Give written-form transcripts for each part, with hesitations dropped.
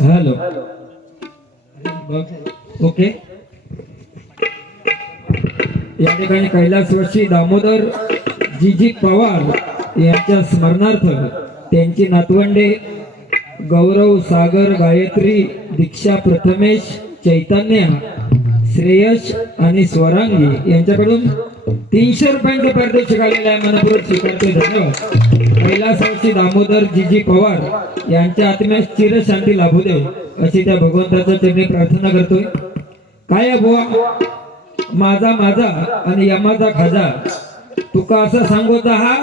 Hello. Okay. या ठिकाणी कैलासवासी दामोदर जीजी पवार यांच्या स्मरणार्थ त्यांची नातवंडे गौरव, सागर, गायत्री, दीक्षा, प्रथमेश, चैतन्य, श्रेयश आणि स्वरांगी यांच्याकडून 300 रुपयांचं पारितोषिक आलेलं आहे. मनपूर्वक स्वीकारते, धन्यवाद. कैलासवासी दामोदर जीजी पवार यांच्या आत्म्यास चिरशांती लाभू दे अशी त्या भगवंताच्या चरणी प्रार्थना करतोय. काय बुवा माझा माझा आणि यमाचा खाजा, तुका असं सांगत हा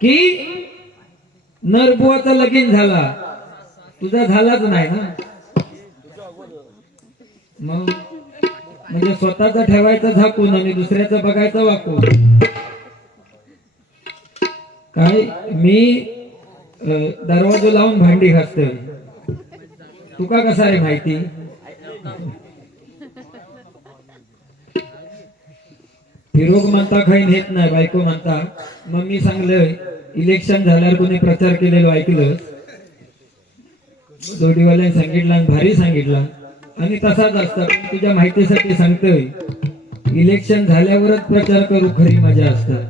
की नरबुवाचा लगीन झाला, तुझा झालाच नाही ना. मग म्हणजे स्वतःचा ठेवायचा झाकून आणि दुसऱ्याचं बघायचं वाकून. काय मी दरवाजा लावून भांडी घासतोय, तुका कसा रे माहिती. फिरोग म्हणता काही नेत नाही, बायको म्हणता. मग मी सांगलं इलेक्शन झाल्यावर कोणी प्रचार केलेलो ऐकलं, जोडीवाल्याने सांगितलं, भारी सांगितलं. आणि तसाच असता. पण तुझ्या माहितीसाठी सांगतोय, इलेक्शन झाल्यावरच प्रचार करू खरी मजा असतं.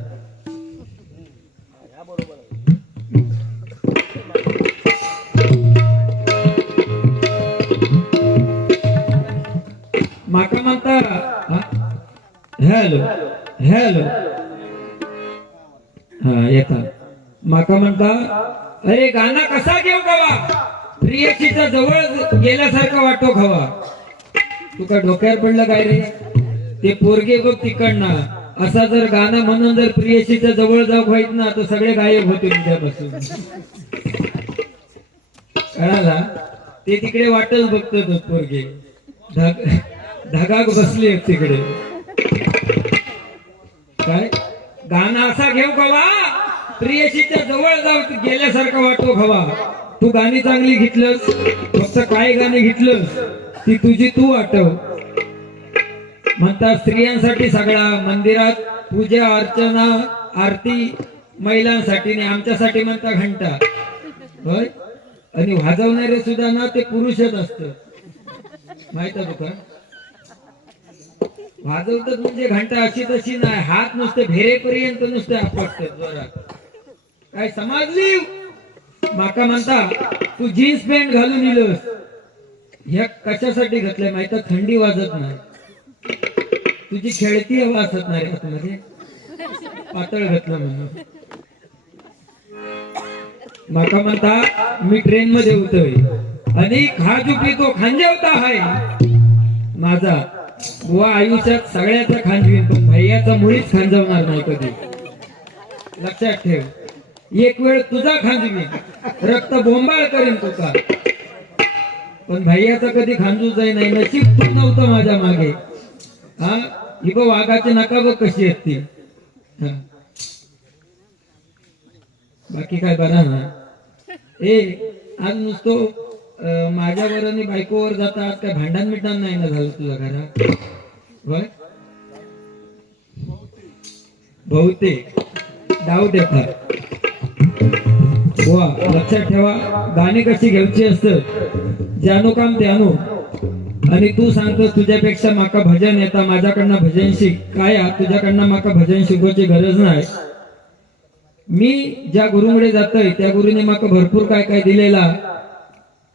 माका म्हणता हॅलो हॅलो हा येता. माका म्हणता अरे गाणं कसा घेऊ गवा, प्रियसीच्या जवळ गेल्यासारखं वाटतो खवा. तुका डोक्यावर पडलं काय रे. ते पोरगे बघ तिकडनं असा जर गाणं म्हणून जर प्रियसीच्या जवळ जाऊ व्हायच ना तर सगळे गायब होते उद्यापासून. कळाला. ते तिकडे वाटच बघतो पोरगे, धगाक बसले तिकडे. काय गाणं असा घेऊ खवा, प्रियसीच्या जवळ जाऊ गेल्यासारखं वाटतो खवा. तू गाणी चांगली घेतलंस, फक्त काय गाणी घेतलंस ती तुझी तू आठव. म्हणता स्त्रियांसाठी सगळा, मंदिरात पूजा अर्चना आरती महिलांसाठी नाही, आमच्यासाठी म्हणता घंटा. होय. आणि वाजवणारे सुद्धा ना ते पुरुषच असत, माहित आहे तुका. वाजवतात म्हणजे घंटा अशी तशी नाही, हात नुसते भेरेपर्यंत नुसते आपटतात जोरात. काय समजली. माका म्हणता तू जीन्स पॅन्ट घालून इलस, ह्या कशासाठी घातलंय माहित, थंडी वाजत नाही, तुझी खेळती हवा असत नाही आतमध्ये, पातळ घातलं म्हणून. माका म्हणता मी ट्रेन मध्ये होतोय आणि खाजू पितो खांजवता आहे माझा बुवा. आयुष्यात सगळ्याचा खांजवीन, पण भैयाचा मुळीच खांजवणार नाही कधी, लक्षात ठेव. एक वेळ तुझा खांजवीन, रक्त बोंबाळ करीन तुका, पण भैयाचा कधी खांजू जाई नाही. नशीब तू नव्हतं माझ्या मागे. हा ही बघ वाघाची नका बघ कशी आहेत ती. बाकी काय बरा ना. ए आज नुसतो माझ्यावर आणि बायकोवर जाता, आज काय भांडण मिटण नाही ना झालं तुझ्या घरात. होय बहुतेक डाव देतात. वा लक्षात ठेवा, गाणी कशी घ्यायची असत, ज्यानो काम त्यानो. आणि तू सांगतोस तुझ्यापेक्षा माका भजन येता, माझ्याकडनं भजन शिक. काय तुझ्याकडनं माका भजन शिकवायची गरज नाही. मी ज्या गुरुकडे जातोय त्या गुरुने माका भरपूर काय काय दिलेला,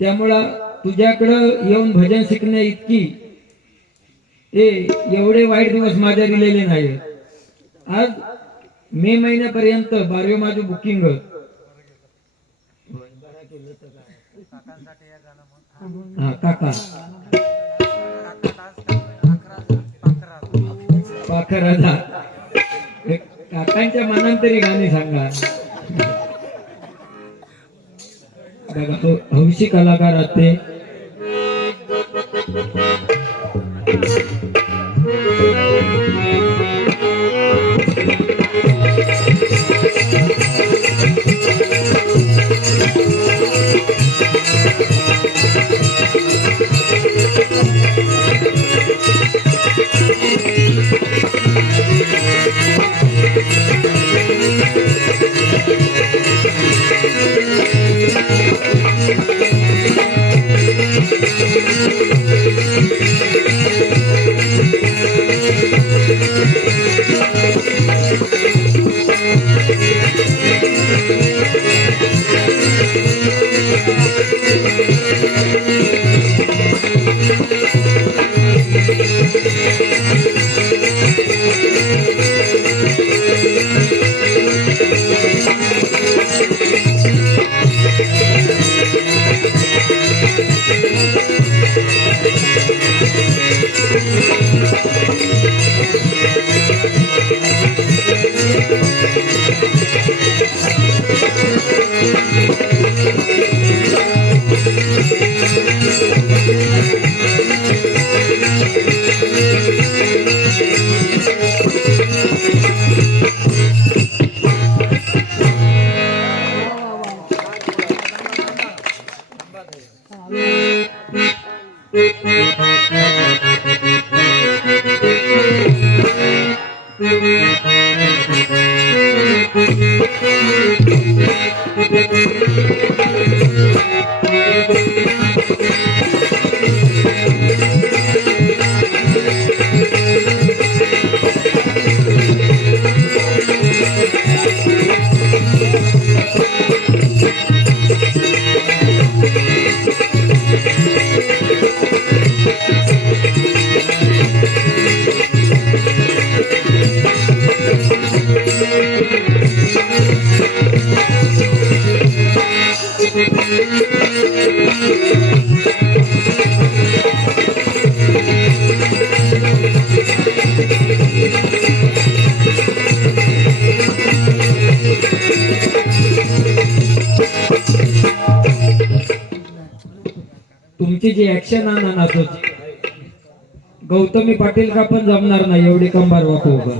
त्यामुळं तुझ्याकडं येऊन भजन शिकणे इतकी एवढे वाईट दिवस माझ्या दिलेले नाही. आज मे महिन्यापर्यंत 12 माझी बुकिंग. हा काका पाखराजा, काकांच्या मनात तरी गाणी सांगा. बघा हौशी कलाकार असते. तुमची जी ऍक्शन आणा नाचोची गौतमी पाटील का पण जमणार नाही एवढी कंबार वाकू उभा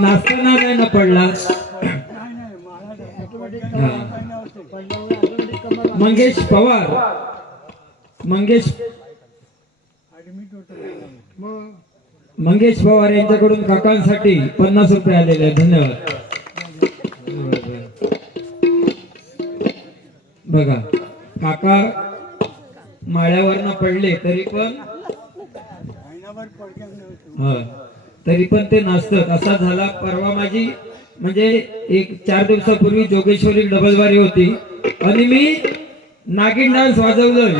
नाचताना नाही ना पडला हा. मंगेश पवार मंगेश पवार यांच्याकडून काकांसाठी 50 रुपये आलेले आहेत. धन्यवाद. बघा काका माळ्यावरनं पडले तरी पण ते नाचतात. असा झाला परवा माझी म्हणजे 4 दिवसापूर्वी जोगेश्वरी डबलवारी होती आणि मी नागिन डान्स वाजवलोय.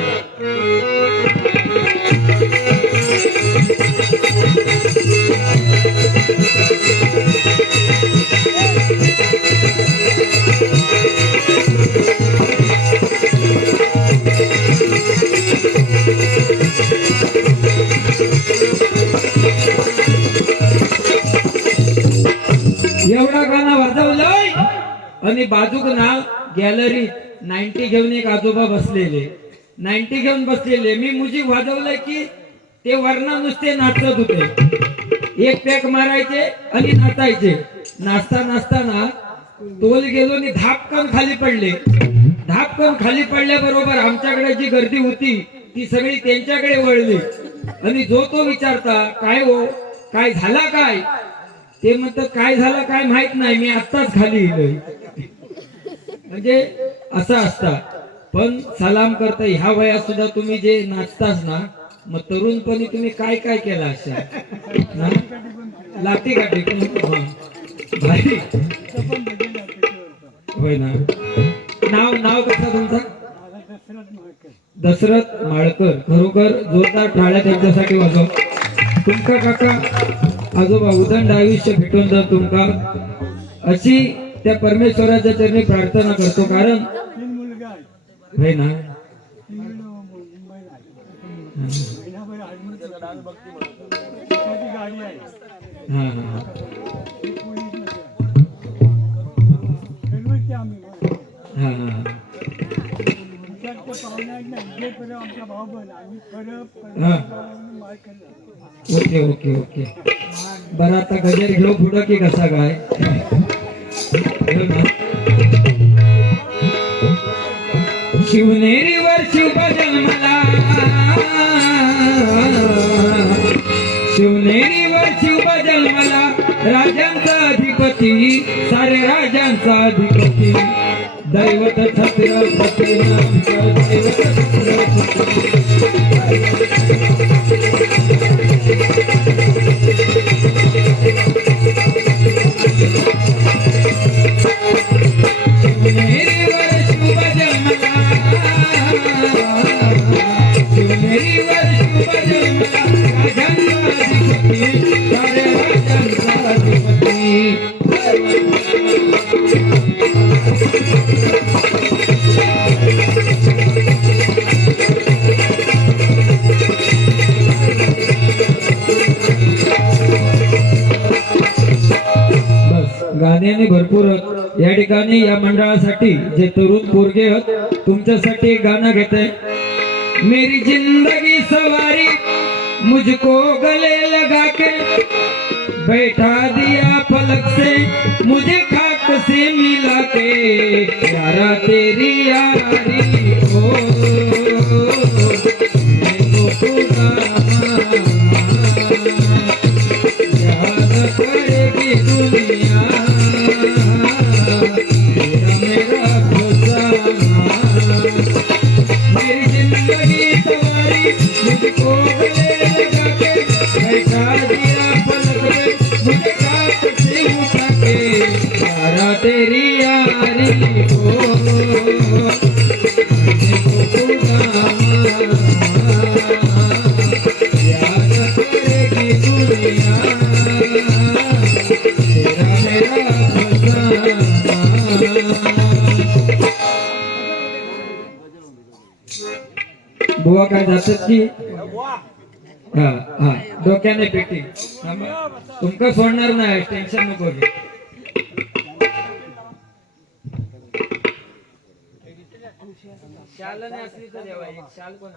एवढा गाणं वाजवलंय आणि बाजूक ना गॅलरीत 90 घेऊन एक आजोबा बसलेले 90 घेऊन बसलेले. मी म्युझिक वाजवलंय की ते वरना नुसते नाचत होते. एक पॅक मारायचे आणि नाचायचे. नाचता नाचताना तोल गेलो आणि धापकन खाली पडले. धापकन खाली पडल्याबरोबर आमच्याकडे जी गर्दी होती ती सगळी त्यांच्याकडे वळली आणि जो तो विचारता काय हो काय झाला काय. ते म्हणतात काय झालं काय माहित नाही मी आत्ताच खाली येलोय. म्हणजे असं असतं. पण सलाम करता ह्या वयात सुद्धा तुम्ही जे नाचतास ना मग तरुणपणी तुम्ही काय काय केलं अशा लाठी काठी भाई होय ना. नाव कसं तुमचं. दशरथ माळकर. खरोखर जोरदार टाळ्या त्यांच्यासाठी वाजव. तुमका काका आजोबा उदंड आयुष्य भेटून जर तुमका अशी त्या परमेश्वराच्या चरणी प्रार्थना करतो. कारण है ना हा हा हा हा ओके ओके ओके. बरं आता गजर घेऊ पुढं की कसा काय. शिवनेरीवर शिव जन्मला शिवनेरीवर शिव जन्मला राजांचा अधिपती सारे राजांचा अधिपती दैवत छत्रपती दैवत छत्रपती. गाण्याने भरपूर या ठिकाणी या मंडळासाठी जे तरुण पोरगे आहेत तुमच्यासाठी एक गाणं घेते. मेरी जिंदगी सवारी मुझको गले लगा के बैठा दिया पलक से मुझे खाक से मिला के यारा तेरी यारी हो याद करेगी दुनिया मेरा फसाना. मेरी जिंदगी सवारी मुझको गले लगा के बैठा दिया पलक में मुझे खाक से उठा के यारा तेरी यारी हो याद करेगी दुनिया तेरा मेरा फसाना. बुवा काय जातात की हा हा डोक्याने पेटी तुमका सोडणार नाही टेन्शन नको घे. शाल नाही असली तर देवा एक शाल पण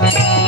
Thank you.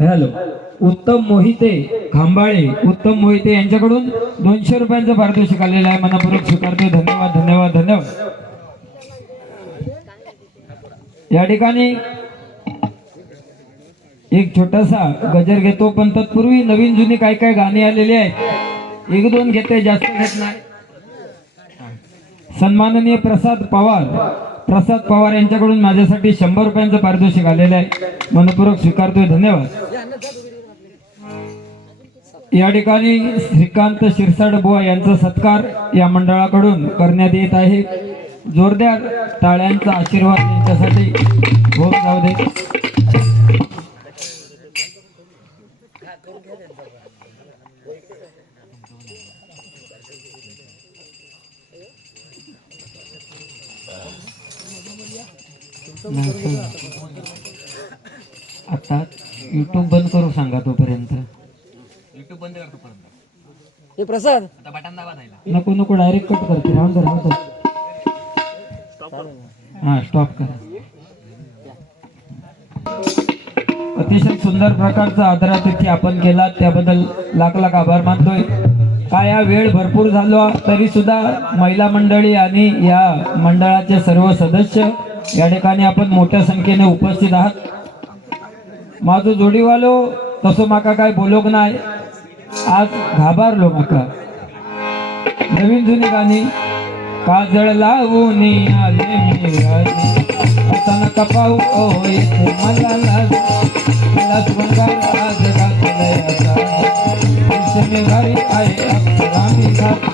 हॅलो उत्तम मोहिते खांबाळे, उत्तम मोहिते यांच्याकडून 200 रुपयांचं पारितोषिक आलेलं आहे. मनपूर्वक स्वीकारतो. धन्यवाद धन्यवाद धन्यवाद. या ठिकाणी एक छोटासा गजर घेतो, पण तत्पूर्वी नवीन जुनी काय काय गाणी आलेली आहेत, एक दोन घेते, जास्त घेत नाही. सन्माननीय प्रसाद पवार यांच्याकडून माझ्यासाठी 100 रुपयांचं पारितोषिक आलेलं आहे. मनपूर्वक स्वीकारतोय. धन्यवाद. या ठिकाणी श्रीकांत शिरसाट बुवा यांचा सत्कार या मंडळाकडून करण्यात येत आहे. जोरदार टाळ्यांचा आशीर्वाद यांच्यासाठी होत जाऊ दे. आता युट्यूब बंद करू सांगा तोपर्यंत. हे प्रसाद नको नको डायरेक्ट कट करते. राहून दे. हा स्टॉप करा. अतिशय सुंदर प्रकारचा आदरातिथ्य आपण केला, त्याबद्दल लाख लाख आभार मानतोय. काय या वेळ भरपूर झालो तरी सुद्धा महिला मंडळी आणि या मंडळाचे सर्व सदस्य या ठिकाणी आपण मोठ्या संख्येने उपस्थित आहात. माझं जोडीवालो तसं माका काय बोलोग नाही, आज घाबरलो माका. नवीन जुनी गाणी काजळ लावून आले मी असताना कपाऊ मला लाज शृंगार आज घातलय आहे अक्षरामी घात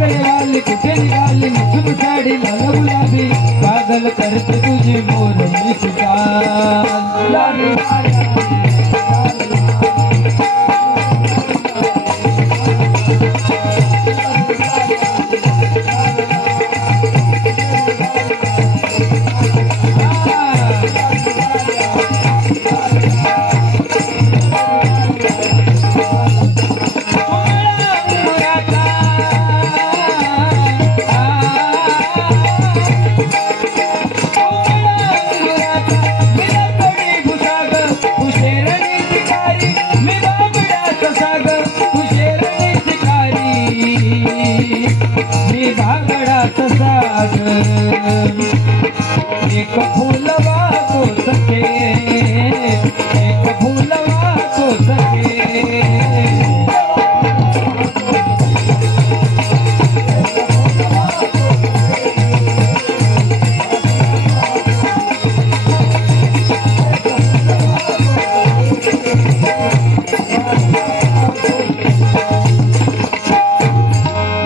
वाली कुठे निघाली नसून साडी लाल गुलाबी पागल करते तुझी मोर मी एक फूल वाको सके, एक फूल वाको सके.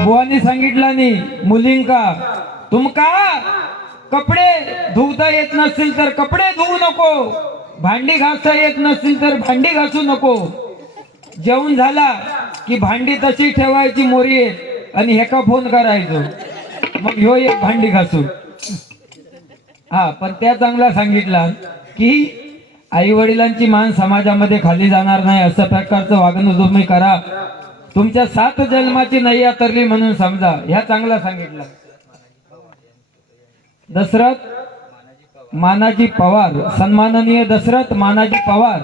बुवानी सांगितलं नाही मुलींका, तुमका कपडे धुवता येत नसतील तर कपडे धुवू नको, भांडी घासता येत नसतील तर भांडी घासू नको. जेवण झाला की भांडी तशी ठेवायची मोरीत आणि हेका फोन करायचो, मग ह्यो एक भांडी घासू. हा पण त्या चांगला सांगितला की आई वडिलांची मान समाजामध्ये खाली जाणार नाही, असं प्रकारचं वागणूक तुम्ही करा, तुमच्या 7 जन्माची नैया तरली म्हणून समजा. ह्या चांगला सांगितलं. दशरथ मानाजी पवार, सन्माननीय दशरथ मानाजी पवार,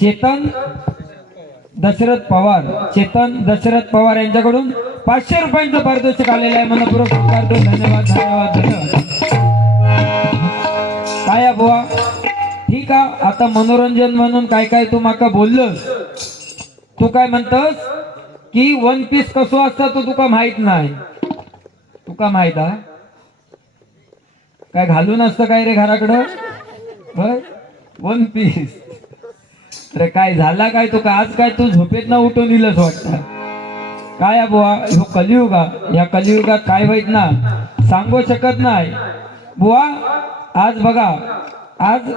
चेतन दशरथ पवार यांच्याकडून 500 रुपयांचं पारितोषिक आलेलं आहे. मनपूर्वक स्वीकारतो. धन्यवाद धन्यवाद धन्यवाद. काय बुवा ठीक आहे. आता मनोरंजन म्हणून काय काय तू माका बोललंस, तू काय म्हणतस की 1 पीस कसं असतं तो तुका माहित नाही. तुका माहित आहे काय घालून असतं काय रे घराकडं, 1 पीस. अरे काय झाला काय तुका, आज काय तू झोपेत ना उठून दिलंच वाटतं. काय बुवा ह्यो कलियुगा, या कलियुगात काय वाईट ना सांगू शकत नाही बुवा. आज बघा, आज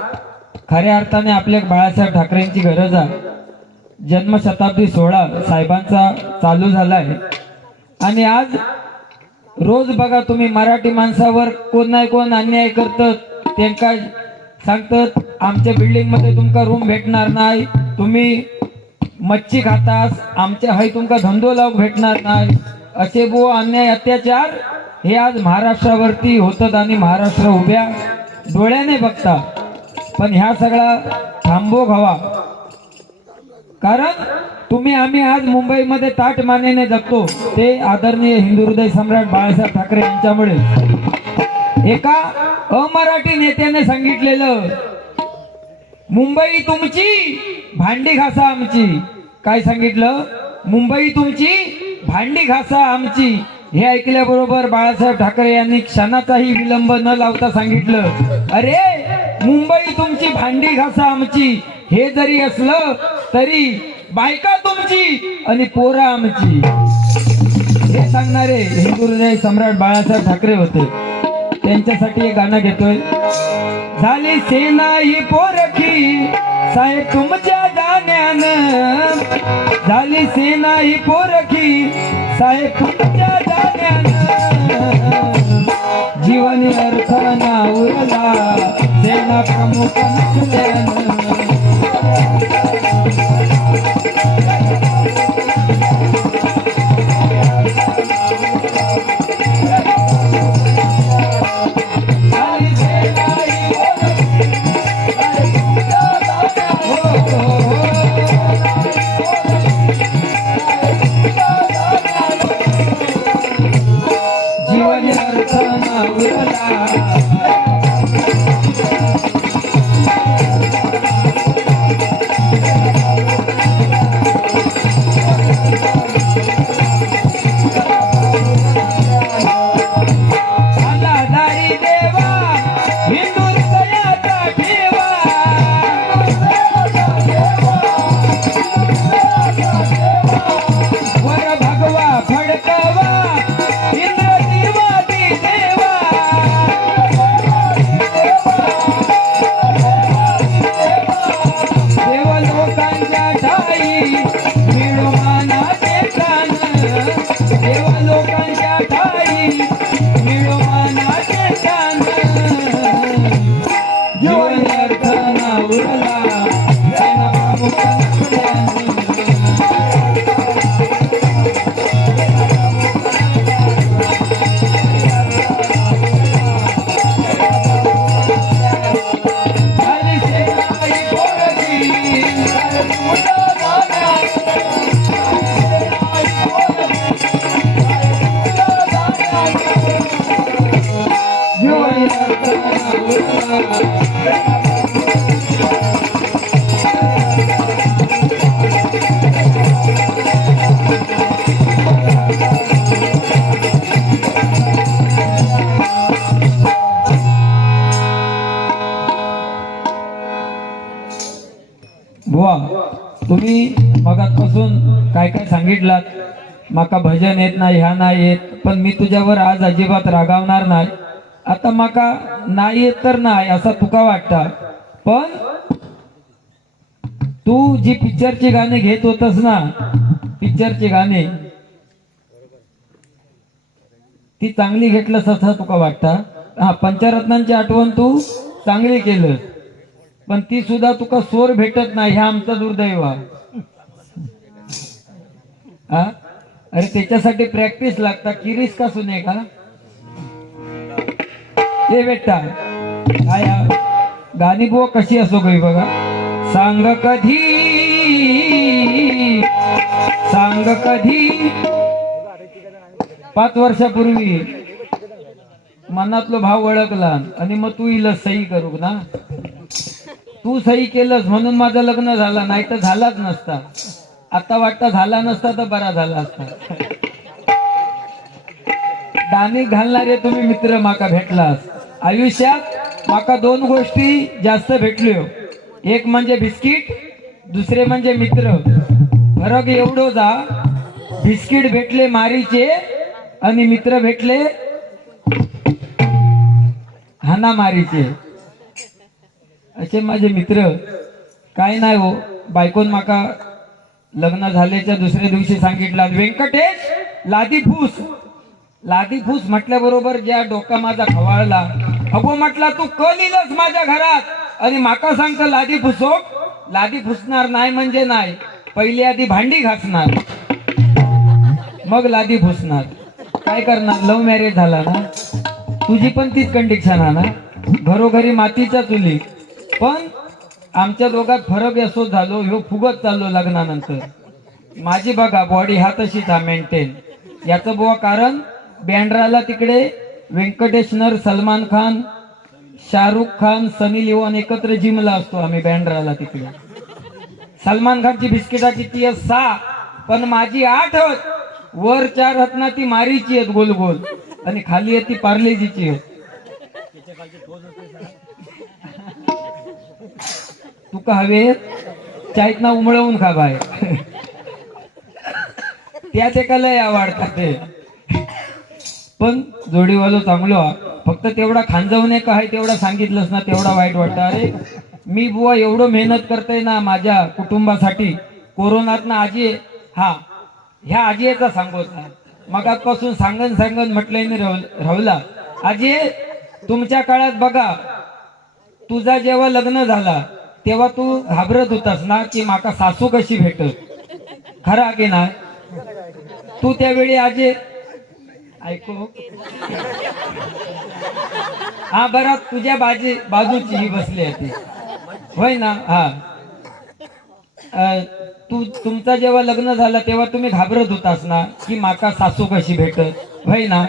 खऱ्या अर्थाने आपल्या बाळासाहेब ठाकरेंची गरज आहे. जन्मशताब्दी सोहळा साहेबांचा चालू झालाय आणि आज रोज बघा तुम्ही मराठी माणसावर कोण नाही कोण अन्याय करतात. त्यांना सांगतात आमच्या बिल्डिंग मध्ये तुमका रूम भेटणार नाही, तुम्ही मच्छी खातास, आमच्या हाय तुमका धंदो लावूक भेटणार नाही, असे बुवा अन्याय अत्याचार हे आज महाराष्ट्रावरती होतात आणि महाराष्ट्र उभ्या डोळ्याने बघता. पण ह्या सगळा थांबोग हवा, कारण तुम्ही आम्ही आज मुंबईमध्ये ताट मानेने जगतो ते आदरणीय हिंदू हृदय सम्राट बाळासाहेब ठाकरे यांच्यामुळे. एका अमराठी नेत्याने सांगितलेलं, मुंबई तुमची भांडी घासा आमची. काय सांगितलं? मुंबई तुमची भांडी घासा आमची. हे ऐकल्याबरोबर बाळासाहेब ठाकरे यांनी क्षणाचाही विलंब न लावता सांगितलं, अरे मुंबई तुमची भांडी घासा आमची. हे जरी असलं तरी बायका तुमची आणि पोरं आमची. हे सांगणारे हिंदू हृदय सम्राट बाळासाहेब ठाकरे होते. त्यांच्यासाठी एक गाणं घेतोय. झाली सेना ही पोरखी साहेब तुमच्या जाण्यानं, झाली सेना ही पोरखी साहेब तुमच्या जाण्यानं. जीवन अर्थ ना उरला सेना प्रमुख नसल्यानं. बुवा, तुम्ही मगातपासून काय काय सांगितलात. माका भजन येत नाही, ह्या नाही येत, पण मी तुझ्यावर आज अजिबात रागावणार नाही. आता माका नाही येत तर नाही असा तुका वाटता, पण तू जी पिक्चरची गाणे घेत होतस ना, पिक्चरची गाणे ती चांगली घेतलंस असं तुका वाटता. हा, पंचरत्नांची आठवण तू चांगली केलं, पण ती सुद्धा तुका स्वर भेटत नाही. ह्या आमचा दुर्दैव. हा, अरे त्याच्यासाठी प्रॅक्टिस लागता. किरीस का सुने का ते बेटा. काय गाणी बुवा कशी असो काही बघा. सांग कधी, सांग कधी 5 वर्षापूर्वी मनातलो भाव ओळखला आणि मग तू इला सही करू ना. तू सही केलंस म्हणून माझं लग्न झालं, नाही तर झालाच नसता. आता वाटतं झाला नसता तर बरा झाला असता. दाणी घालणारे तुम्ही मित्र माका भेटलास. आयुष्यात माका 2 गोष्टी जास्त भेटल्यो. एक म्हणजे बिस्किट, दुसरे म्हणजे मित्र. फरक एवढो जा, बिस्किट भेटले मारीचे आणि मित्र भेटले हाना मारीचे. असे माझे मित्र. काय नाही हो, बायकोन माका लग्न झाल्याच्या दुसऱ्या दिवशी सांगितलं, व्यंकटेश लादी फूस. लादी फूस म्हटल्याबरोबर ज्या डोका माझा खवाळला. अगो म्हटला, तू क लिहिलंस माझ्या घरात आणि माका सांगत लादी फुसो. लादी फुसणार नाही म्हणजे नाही, पहिली आधी भांडी घासणार मग लादी फुसणार. काय करणार, लव्ह मॅरेज झाला ना. तुझी पण तीच कंडिशन आहे ना. घरोघरी मातीच्या चुली. पण आमच्या दोघात फरक असो झालो, ह्यो फुगत चाललो लग्नानंतर. माझी बघा बॉडी हा तशीच हा मेंटेन. याचं बुवा कारण बँड्राला तिकडे व्यंकटेश नर, सलमान खान, शाहरुख खान, सनी लिओन एकत्र जिमला असतो आम्ही बँड्राला तिकडे. सलमान खानची बिस्किटाची ती आहे 6, पण माझी 8 वर 4 हात ना ती मारीची आहेत गोल गोल, आणि खाली आहे ती पार्लेजीची आहे. तुका हवे चायत ना उमळवून खा बाय. त्याच एकाला आवडतात ते. पण जोडीवालो चांगलो, फक्त तेवढा खांजवणे का आहे तेवढा सांगितलंस ना तेवढा वाईट वाटतं. अरे मी बुवा एवढं मेहनत करतोय ना माझ्या कुटुंबासाठी. कोरोनात ना आजी, हा ह्या आजीचा सांगोचा मगापासून सांगन म्हटलंय राहुला. आजी तुमच्या काळात बघा, तुझा जेव्हा लग्न झाला तेव्हा तू घाबरत होतास ना की माका सासू कशी भेटत, खरा की ना? तू त्यावेळी आजी ऐको, हा बरा तुझ्या बाजूची ही बसली आहे होय ना? हा तुमचा जेव्हा लग्न झालं तेव्हा तुम्ही घाबरत होतास ना की माका सासू कशी भेटत, होय ना?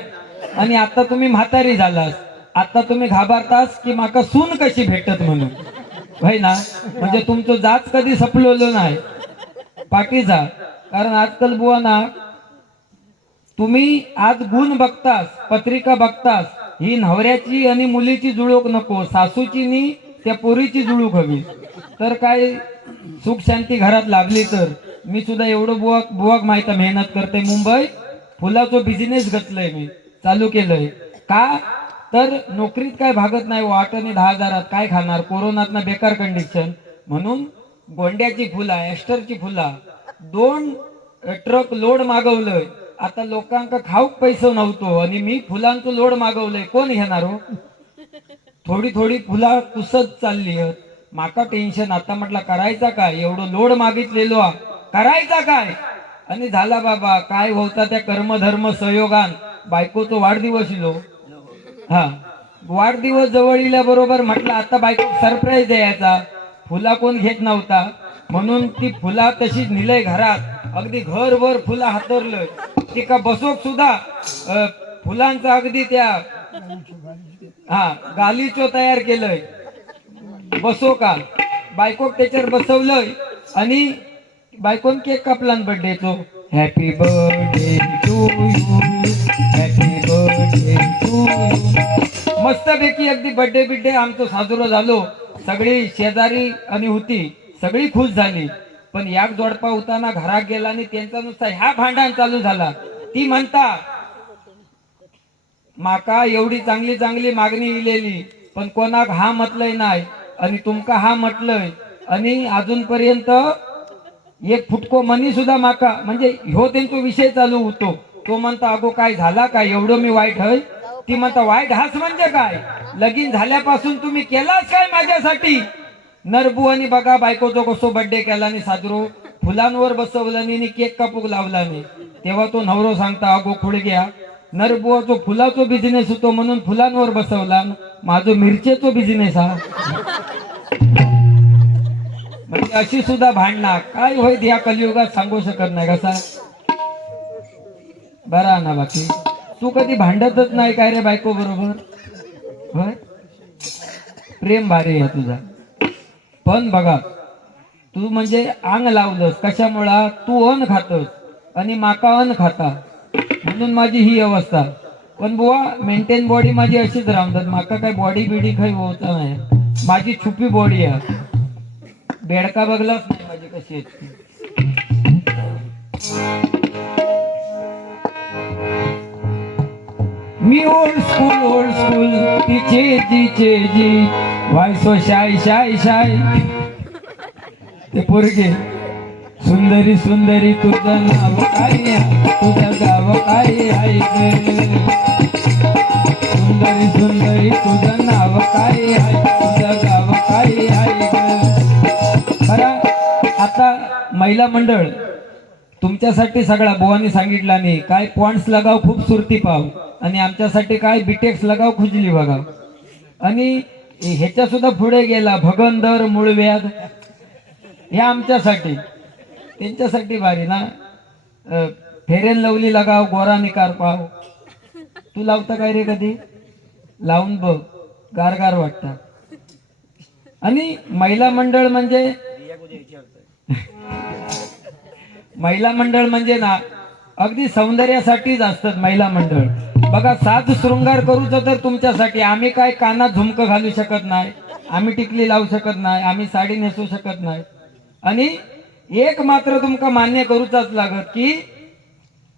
आणि आता तुम्ही म्हातारी झालास, आता तुम्ही घाबरतास की माका सून कशी भेटत म्हणून, होय ना? म्हणजे तुमचं जाच कधी सपलेलो नाही पाठीचा. कारण आजकाल बुवा ना तुम्ही आज गुण बघतास, पत्रिका बघतास, ही नवऱ्याची आणि मुलीची जुळूक नको, सासूची नी त्या पोरीची जुळूक हवी. तर काय सुख शांती घरात लाभली. तर मी सुद्धा एवढं बुवाक माहिती मेहनत करते. मुंबई फुलाचं बिझनेस घेतलंय मी, चालू केलंय. का तर नोकरीत काय भागत नाही, 8 आणि 10,000 काय खाणार, कोरोनात ना बेकार कंडिशन. म्हणून गोंड्याची फुला, एस्टरची फुला 2 ट्रक लोड मागवलंय. आता लोकांका खाऊक पैसे नव्हतो आणि मी फुलांचं लोड मागवलंय, कोण घेणार हो? थोडी थोडी फुला कुसत चालली. माका टेन्शन. आता म्हटलं करायचा काय, एवढं लोड मागितलेलो करायचा काय? आणि झाला बाबा काय होता त्या कर्मधर्म संयोगान बायकोचा वाढदिवस इलो. हा वाढदिवस जवळ इल्याबरोबर म्हटलं आता बायको सरप्राईज द्यायचा. फुला कोण घेत नव्हता म्हणून ती फुला तशीच निलय घरात, अगदी घरभर फुला हातरलंय. ती का बसोक सुद्धा फुलांचा अगदी त्या गालीचो तयार केलंय. बसो का बायकोक त्याच्यावर बसवलंय आणि बायकोन केक कापला बर्थडेचो. Happy birthday to you, happy birthday to you. मस्तपैकी अगदी बर्थडे आमचं साजरं झालो. सगळी शेजारी आणि होती सगळी खुश झाली. पण याक जोडपा होताना घरात गेला आणि त्यांचा नुसता ह्या भांडण चालू झाला. ती म्हणता माका एवढी चांगली चांगली मागणी इलेली पण कोणाक हा म्हटलंय नाही आणि तुमका हा म्हटलंय, आणि अजूनपर्यंत एक फुटको मनी सुद्धा माका, म्हणजे ह्यो त्यांचा विषय चालू होतो. तो म्हणता अगो काय झाला काय, एवढं मी वाईट आहे? ती म्हणता वाईट हाच म्हणजे काय, लगीन झाल्यापासून तुम्ही केलाच काय माझ्यासाठी? नरबुवानी बघा बायकोचा कसो बर्थडे केला आणि साजरो, फुलांवर बसवला आणि केक कापूक लावला नाही. तेव्हा तो नवरो सांगता अगो खुळग्या, नरबुवाचो फुलाचो बिझनेस होतो म्हणून फुलांवर बसवला, माझो मिरचेचो बिझनेस हा. म्हणजे अशी सुद्धा भांडणा काय होईत या कलियुगात सांगू शकत नाही. कसा बरा ना, बाकी तू कधी भांडतच नाही काय रे बायको बरोबर? होय, प्रेम भारी आहे तुझा. पण बघा तू म्हणजे अंग लावलंस कशामुळा, तू अन्न खातस आणि माका अन्न खाता म्हणून माझी ही अवस्था. पण बुवा मेंटेन बॉडी माझी अशीच राहतात. माका काय बॉडी बिडी काही होत नाही, माझी छुपी बॉडी आहे. बेडका बघलाच नाही माझी कशी आहे. मी ओल्ड स्कूल तिचे जी व्हायसो शाय शाय शाय. ते पोरगे सुंदरी सुंदरी तुझं नाव काय, तुझं गाव काय आहे ग? सुंदरी सुंदरी तुझं नाव काय आहे, तुझं गाव काय आहे ग? खरं आता महिला मंडळ तुमच्यासाठी सगळा बुवानी सांगितला नाही काय पॉइंट्स लगाव खूप सुरती पाव, आणि आमच्यासाठी काय बिटेक्स लगाव खुजली बघा. आणि ह्याच्या सुद्धा पुढे गेला भगंदर मूळव्याध, हे आमच्यासाठी, त्यांच्यासाठी भारी ना. फेरेन लवली लगाव गोरा निकार पाव. तू लावता काय रे कधी? लावून बघ, गार गार वाटतं. आणि महिला मंडळ म्हणजे महिला मंडळ म्हणजे ना अगदी सौंदर्यासाठीच असतात महिला मंडळ. बघा, साज शृंगार करूच तर तुमच्यासाठी. आम्ही काय कानात झुमकं घालू शकत नाही, आम्ही टिकली लावू शकत नाही, आम्ही साडी नेसू शकत नाही. आणि एक मात्र तुमका मान्य करूचाच लागत की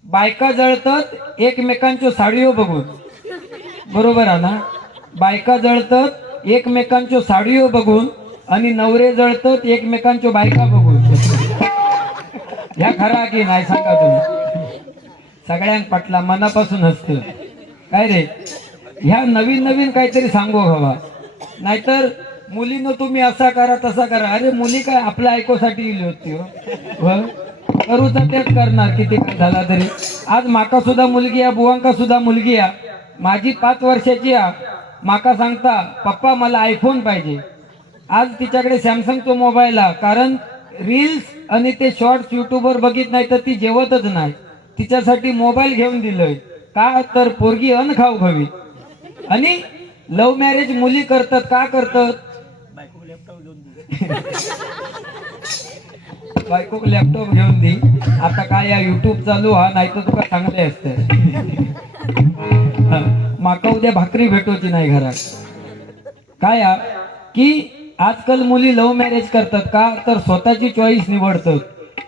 बायका जळतात एकमेकांच्या साडीओ बघून. बरोबर आहे ना? बायका जळतात एकमेकांच्या साडीओ बघून आणि नवरे जळतात एकमेकांच्या बायका बघून. ह्या खरा की नाही सांगा तुम्ही? सगळ्यांक पटला, मनापासून असतं काय रे? ह्या नवीन नवीन काहीतरी सांगू हवा. नाहीतर मुलीनं तुम्ही असा करा तसा करा. अरे मुली काय आपल्या ऐकोसाठी इली होती हो. करूच तेच करणार किती काय झाला तरी. आज माका सुद्धा मुलगी आहे, बुवांका सुद्धा मुलगी आहे. माझी 5 वर्षाची आहे. माका सांगता पप्पा मला आयफोन पाहिजे. आज तिच्याकडे सॅमसंगचा मोबाईल आहे, कारण रील्स आणि ते शॉर्ट्स युट्यूबवर बघित नाही तर ती जेवतच नाही. तिच्यासाठी मोबाईल घेऊन दिलोय का तर पोरगी अन खाऊ खावी. आणि लव्ह मॅरेज मुली करतात का करतात? बायको लॅपटॉप घेऊन दे. आता काय या युट्यूब चालू हा, नाही तर तुका चांगले असते. माका उद्या भाकरी भेटोची नाही घरात. काय की आजकाल मुली लव्ह मॅरेज करतात का तर स्वतःची चॉईस निवडतात.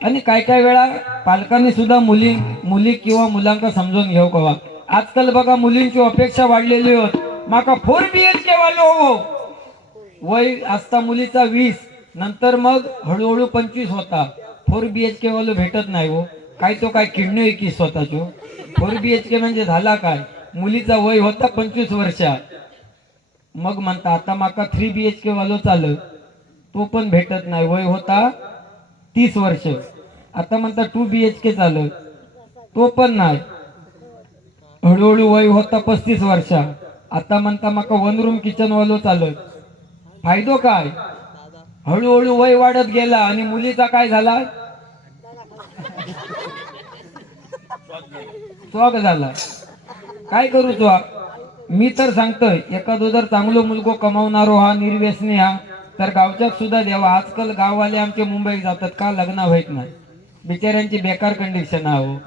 आणि काय काय वेळा पालकांनी सुद्धा मुली किंवा मुलांका समजून घेऊ कवा. आजकाल बघा मुलींची अपेक्षा वाढलेली होत. माका 4 BHK वालो हो. वय असता मुलीचा 20, नंतर मग हळूहळू 25 होता. 4 BHK वालो भेटत नाही हो. काय तो काय किडनी की स्वतःचो 4 BHK म्हणजे झाला काय? मुलीचा वय होता 25 वर्षा. मग म्हणता आता माका 3 BHK वालो चालत, तो पण भेटत नाही. वय होता 30 वर्ष. आता म्हणता 2 BHK चालत, तो पण नाही. हळूहळू वय होता 35 वर्षा. आता म्हणता माका 1 रूम किचन वालो चालत. फायदो काय? हळूहळू वय वाढत गेला आणि मुलीचा काय झाला? चॉक झाला. काय करू चॉक? मी तर सांगतोय एखादो जर चांगलो मुलगो कमावणारो हा, निर्व्यसनी हा, तर गावच्यात सुद्धा द्यावा. आजकाल गाववाले आमचे मुंबईत जातात का लग्न व्हायत नाही, बिचाऱ्यांची बेकार कंडिशन आहे.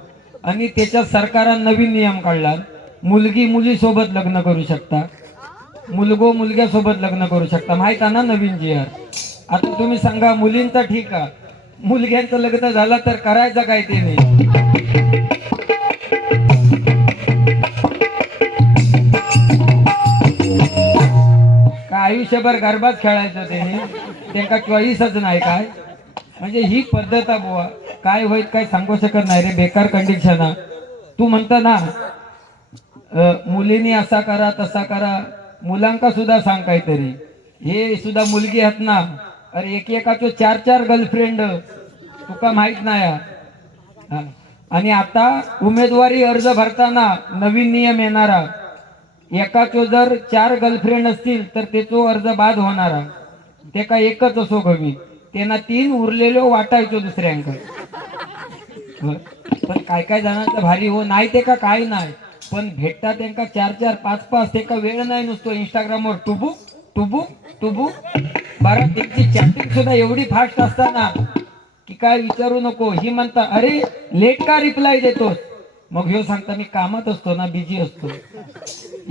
आणि त्याच्यात सरकारान नवीन नियम काढला, मुलगी मुलीसोबत लग्न करू शकता, मुलगो मुलग्यासोबत लग्न करू शकता. माहित आहे ना नवीन जी आर? आता तुम्ही सांगा, मुलींचा ठीक आहे, मुलग्यांचं लग्न झालं तर करायचं काय ते नाही. का आयुष्यभर गरबाच खेळायचं त्याने? त्यांना चॉईसच नाही काय? म्हणजे ही पद्धत आहे बुवा. काय होईल काय सांगू शकत नाही रे, बेकार कंडिशन आहे. तू म्हणता ना मुलींनी असा करा तसा करा, मुलांका सुद्धा सांग काहीतरी. हे सुद्धा मुलगी आहेत ना, अरे एकेकाचो 4-4 गर्लफ्रेंड, तुका माहित नाही. आणि आता उमेदवारी अर्ज भरताना नवीन नियम येणारा, एकाचो जर 4 गर्लफ्रेंड असतील तर त्याचो अर्ज बाद होणारा. ते का एकच असो कमी, त्यांना 3 उरलेलो वाटायचो दुसऱ्यांकडे. पण काय काय जणांचं भारी हो नाही ते का काय नाही, पण भेटतात त्यांना 4-4 5-5. ते का वेळ नाही नुसतो इंस्टाग्रामवर टुबुक टुबुक टुबुक. बरं, त्यांची चॅटिंग सुद्धा एवढी फास्ट असताना की काय विचारू नको. ही म्हणता अरे लेट का रिप्लाय देतोस? मग ह्यो सांगता मी कामात असतो ना, बिझी असतो.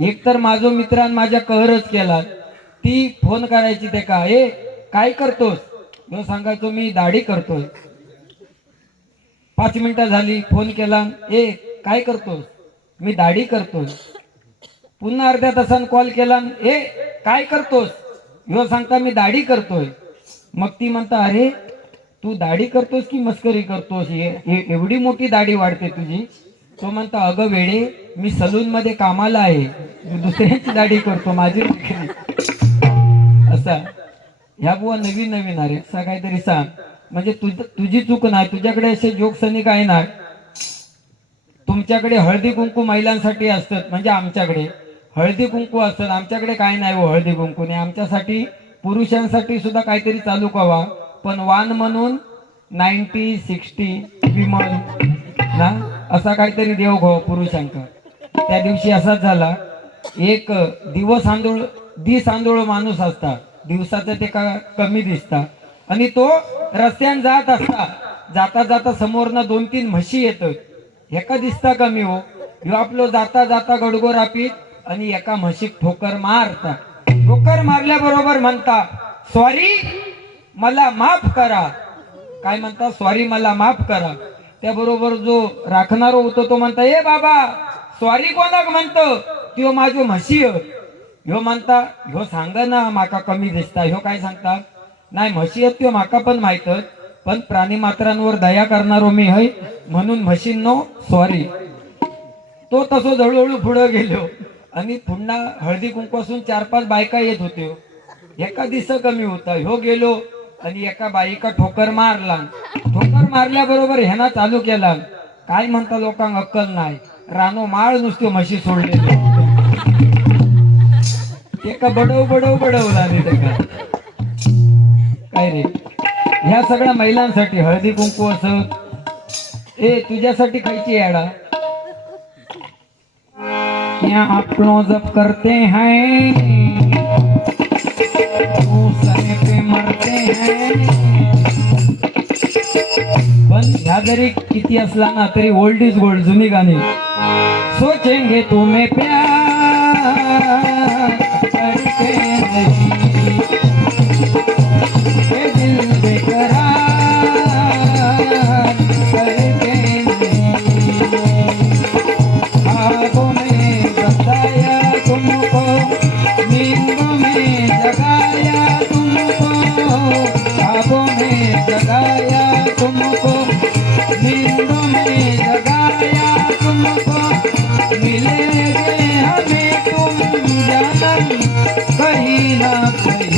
एक तर माझो मित्रांन माझ्या कहरच केला. ती फोन करायची ते का, ए काय करतोस? ह्यो सांगायचो मी दाढी करतोय. 5 मिनिटं झाली फोन केला, ए काय करतोस? मी दाढी करतोय. पुन्हा अर्ध्या तासानं कॉल केला, ए काय करतोस? ह्यो सांगता मी दाढी करतोय. मग ती म्हणता अरे तू दाढी करतोस की मस्करी करतोस? एवढी मोठी दाढी वाढते तुझी. तो म्हणता अगं वेडे, मी सलून मध्ये कामाला आहे, दुसऱ्यांची दाढी करतो, माझी असा. ह्या बुवा नवीन नवीन अरे असा काहीतरी सांग. म्हणजे तुझी चूक नाही, तुझ्याकडे असे जोक्स आणि काय नाही. तुमच्याकडे हळदी कुंकू महिलांसाठी असतात, म्हणजे आमच्याकडे हळदी कुंकू असतं, आमच्याकडे काय नाही हो हळदी कुंकू नाही. आमच्यासाठी पुरुषांसाठी सुद्धा काहीतरी चालू कवा, पण वान म्हणून 90 60 विमल ना असा काहीतरी देव गो पुरुषांका. त्या दिवशी असाच झाला, एक दिवस आंधळ माणूस असता, दिवसाचं ते का कमी दिसता, आणि तो रस्त्यान जात असता, जाता जाता समोरनं 2-3 म्हशी येतात. एका दिसता कमी हो, ह्यो आपलं जाता जाता गडगो रापीत आणि एका म्हशीक ठोकर मारता. ठोकर मारल्याबरोबर म्हणता सॉरी मला माफ करा. काय म्हणता? सॉरी मला माफ करा. त्याबरोबर जो राखणारो होतो तो म्हणता, ए बाबा सॉरी कोणाक म्हणतो? त्यो माझ्यो म्हशी. ह्यो म्हणता, ह्यो सांग ना माका कमी दिसता. ह्यो काय सांगता? नाही म्हशी आहेत त्यो माका पण माहितच, पण प्राणी मात्रांवर दया करणारो मी है, म्हणून म्हशींनो सॉरी. तो तसो हळूहळू पुढे गेलो आणि पुन्हा हळदी कुंकवासून 4-5 बायका येत होत्यो. एका दिवस कमी होता. ह्यो गेलो आणि एका बाईका ठोकर मारला. ठोकर मारल्याबरोबर ह्याना चालू केला, काय म्हणता लोकांना अक्कल नाही, रानो माळ नुसतो म्हशी सोडले. एका बडवला आणि त्याला काय रे, ह्या सगळ्या महिलांसाठी हळदी कुंकू असत. ए तुझ्यासाठी खायची याडा क्या आप क्लोजअप करते हैं, सने पे मरते हैं. पण ह्या जरी किती असला ना तरी ओल्ड इज गोल्ड, जुनी गाणी. सोचेंगे तुम्हें प्यार करके नहीं, ये दिल बेकरार करके नहीं. ख्वाबों में बताया तुमको, नींदों में जगाया तुमको, ख्वाबों में जगाया तुमको, नींदों में जगाया तुमको. मिलेंगे हमें तुम जानम कहीं ना कहीं.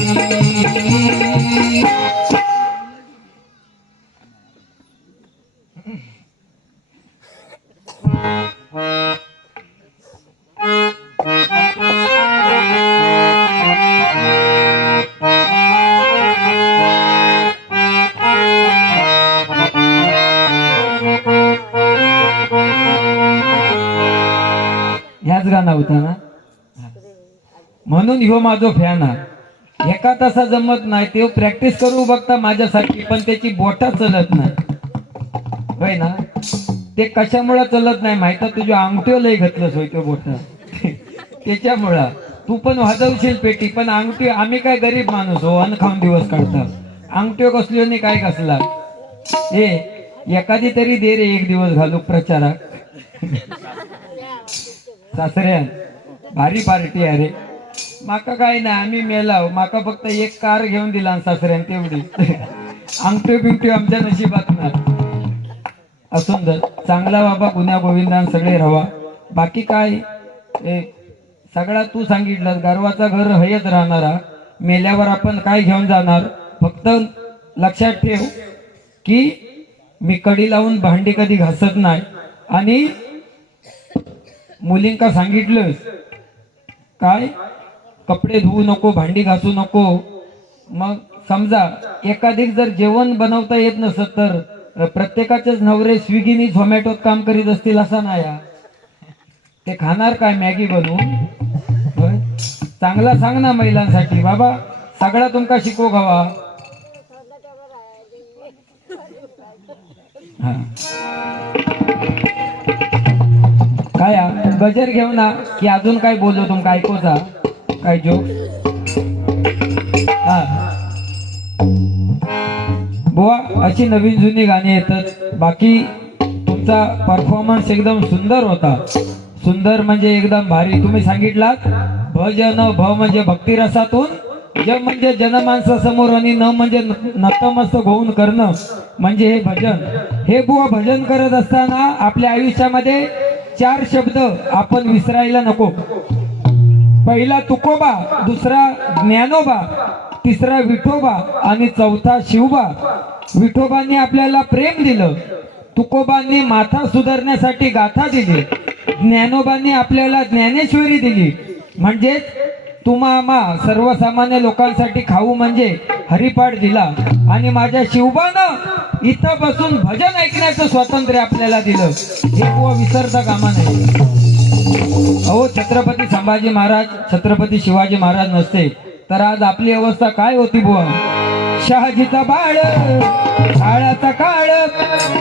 ह्याच गाणं होता ना, म्हणून ह्यो माझो फॅन आहे. एका तासा जमत नाही, ते प्रॅक्टिस करू बघता माझ्यासाठी, पण त्याची बोटा चलत नाही होय ना. ते कशामुळे चलत नाही माहिती? तुझ्या अंगठ्यो लय घातलंच होय तो बोटा त्याच्यामुळं. तू पण वाजवशील पेटी, पण अंगठी आम्ही काय गरीब माणूस हो, अन्न खाऊन दिवस काढतो. अंगठ्यो कसल्यो नाही काय कसला. ए एखादी तरी दे रे, एक दिवस घालू प्रचारात. सासऱ्या भारी पार्टी आहे रे. माका काय नाही, आम्ही मेलाव. माका फक्त एक कार घेऊन दिला सासऱ्यान, तेवढी. अंगठ्यो बिंगठ्यो आमच्या नशिबात नाही. असून दर चांगला बाबा, गुन्ह्या गोविंदान सगळे रवा. बाकी काय सगळा तू सांगितलं. गर्वाचा घर हयच राहणारा, मेल्यावर आपण काय घेऊन जाणार? फक्त लक्षात ठेव की मी कडी लावून भांडी कधी घासत नाही, आणि मुलींका सांगितलं काय, कपडे धुवू नको, भांडी घासू नको. मग समजा एखादी जर जेवण बनवता येत नसत तर प्रत्येकाचेच नवरे स्विगीनी झोमॅटोत काम करीत असतील असं नाही. ते खाणार काय मॅगी बनवून? चांगला सांग ना महिलांसाठी बाबा, सगळा तुमका शिकवू घावा. काय गजर घेऊ ना की अजून काय बोललो तुमका ऐकूचा काय जोक? हा बुवा, अशी नवीन जुनी गाणी येतात. बाकी तुमचा परफॉर्मन्स एकदम सुंदर होता. सुंदर म्हणजे एकदम भारी. तुम्ही सांगितलात भजन, भ म्हणजे भक्तिरसातून, ज म्हणजे जनमानसासमोर, आणि न म्हणजे नतमस्तक होऊन करणं म्हणजे हे भजन. हे बुवा भजन करत असताना आपल्या आयुष्यामध्ये 4 शब्द आपण विसरायला नको. पहिला तुकोबा, दुसरा ज्ञानोबा, तिसरा विठोबा आणि चौथा शिवबा. विठोबांनी आपल्याला प्रेम दिलं, तुकोबांनी माथा सुधारण्यासाठी गाथा दिली, ज्ञानोबांनी आपल्याला ज्ञानेश्वरी दिली, म्हणजेच तुम्हा आम्हा सर्वसामान्य लोकांसाठी खाऊ म्हणजे हरिपाठ दिला आणि माझ्या शिवबानं इथं बसून भजन ऐकण्याचं स्वातंत्र्य आपल्याला दिलं, हे बुवा विसरता कामा नये. अहो छत्रपती संभाजी महाराज, छत्रपती शिवाजी महाराज नसते तर आज आपली अवस्था काय होती बुवा. शहाजीचा बाळ काळाचा काळ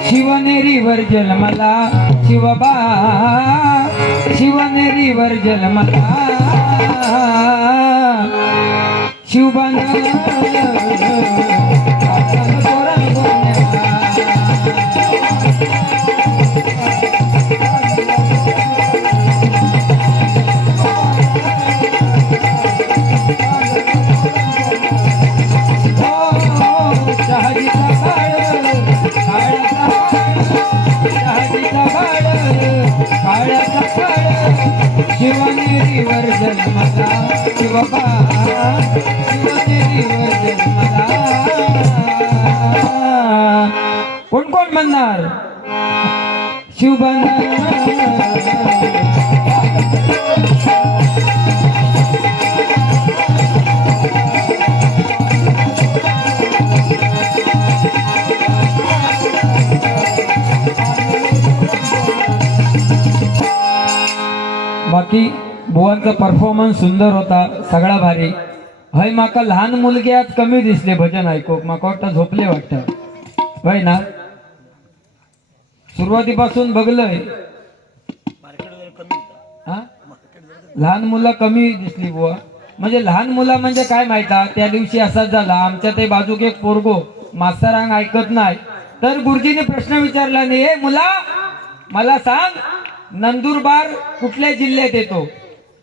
शिवनेरीवर जन्मला शिवबा, शिवनेरीवर जन्मला शिवबान शिवनेरीवर जन्मला शिवबा, शिवनेरीवर जन्मला. कोण कोण म्हणणार शिवबान. बाकी बुवांचा परफॉर्मन्स सुंदर होता, सगळा भारी. हय माका लहान मुलगे आज कमी दिसले भजन ऐकूक, माका वाटतं झोपले वाटतं. होय ना, सुरुवातीपासून बघलंय हा लहान मुलं कमी दिसली बुवा. म्हणजे लहान मुलं म्हणजे काय माहिता, त्या दिवशी असाच झाला. आमच्या ते बाजूक एक पोरगो मास्तरांग ऐकत नाही, तर गुरुजीने प्रश्न विचारला नाही, हे मुला मला सांग नंदुरबार कुठल्या जिल्ह्यात येतो.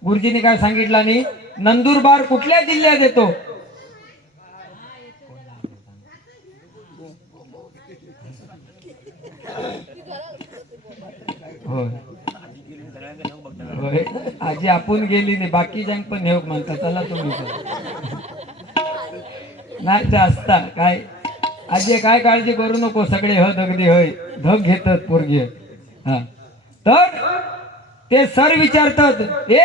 गुरुजीने काय सांगितलं नाही, नंदुरबार कुठल्या जिल्ह्यात येतो. होय होय, आजी आपण गेली नाही, बाकी जंग पण नेऊ म्हणता. चला तुम्ही नाही ते असता काय आजी, काय काळजी करू नको, सगळे हद अगदी होय धग घेतात पोरगी. हा तर ते सर विचारतात, ए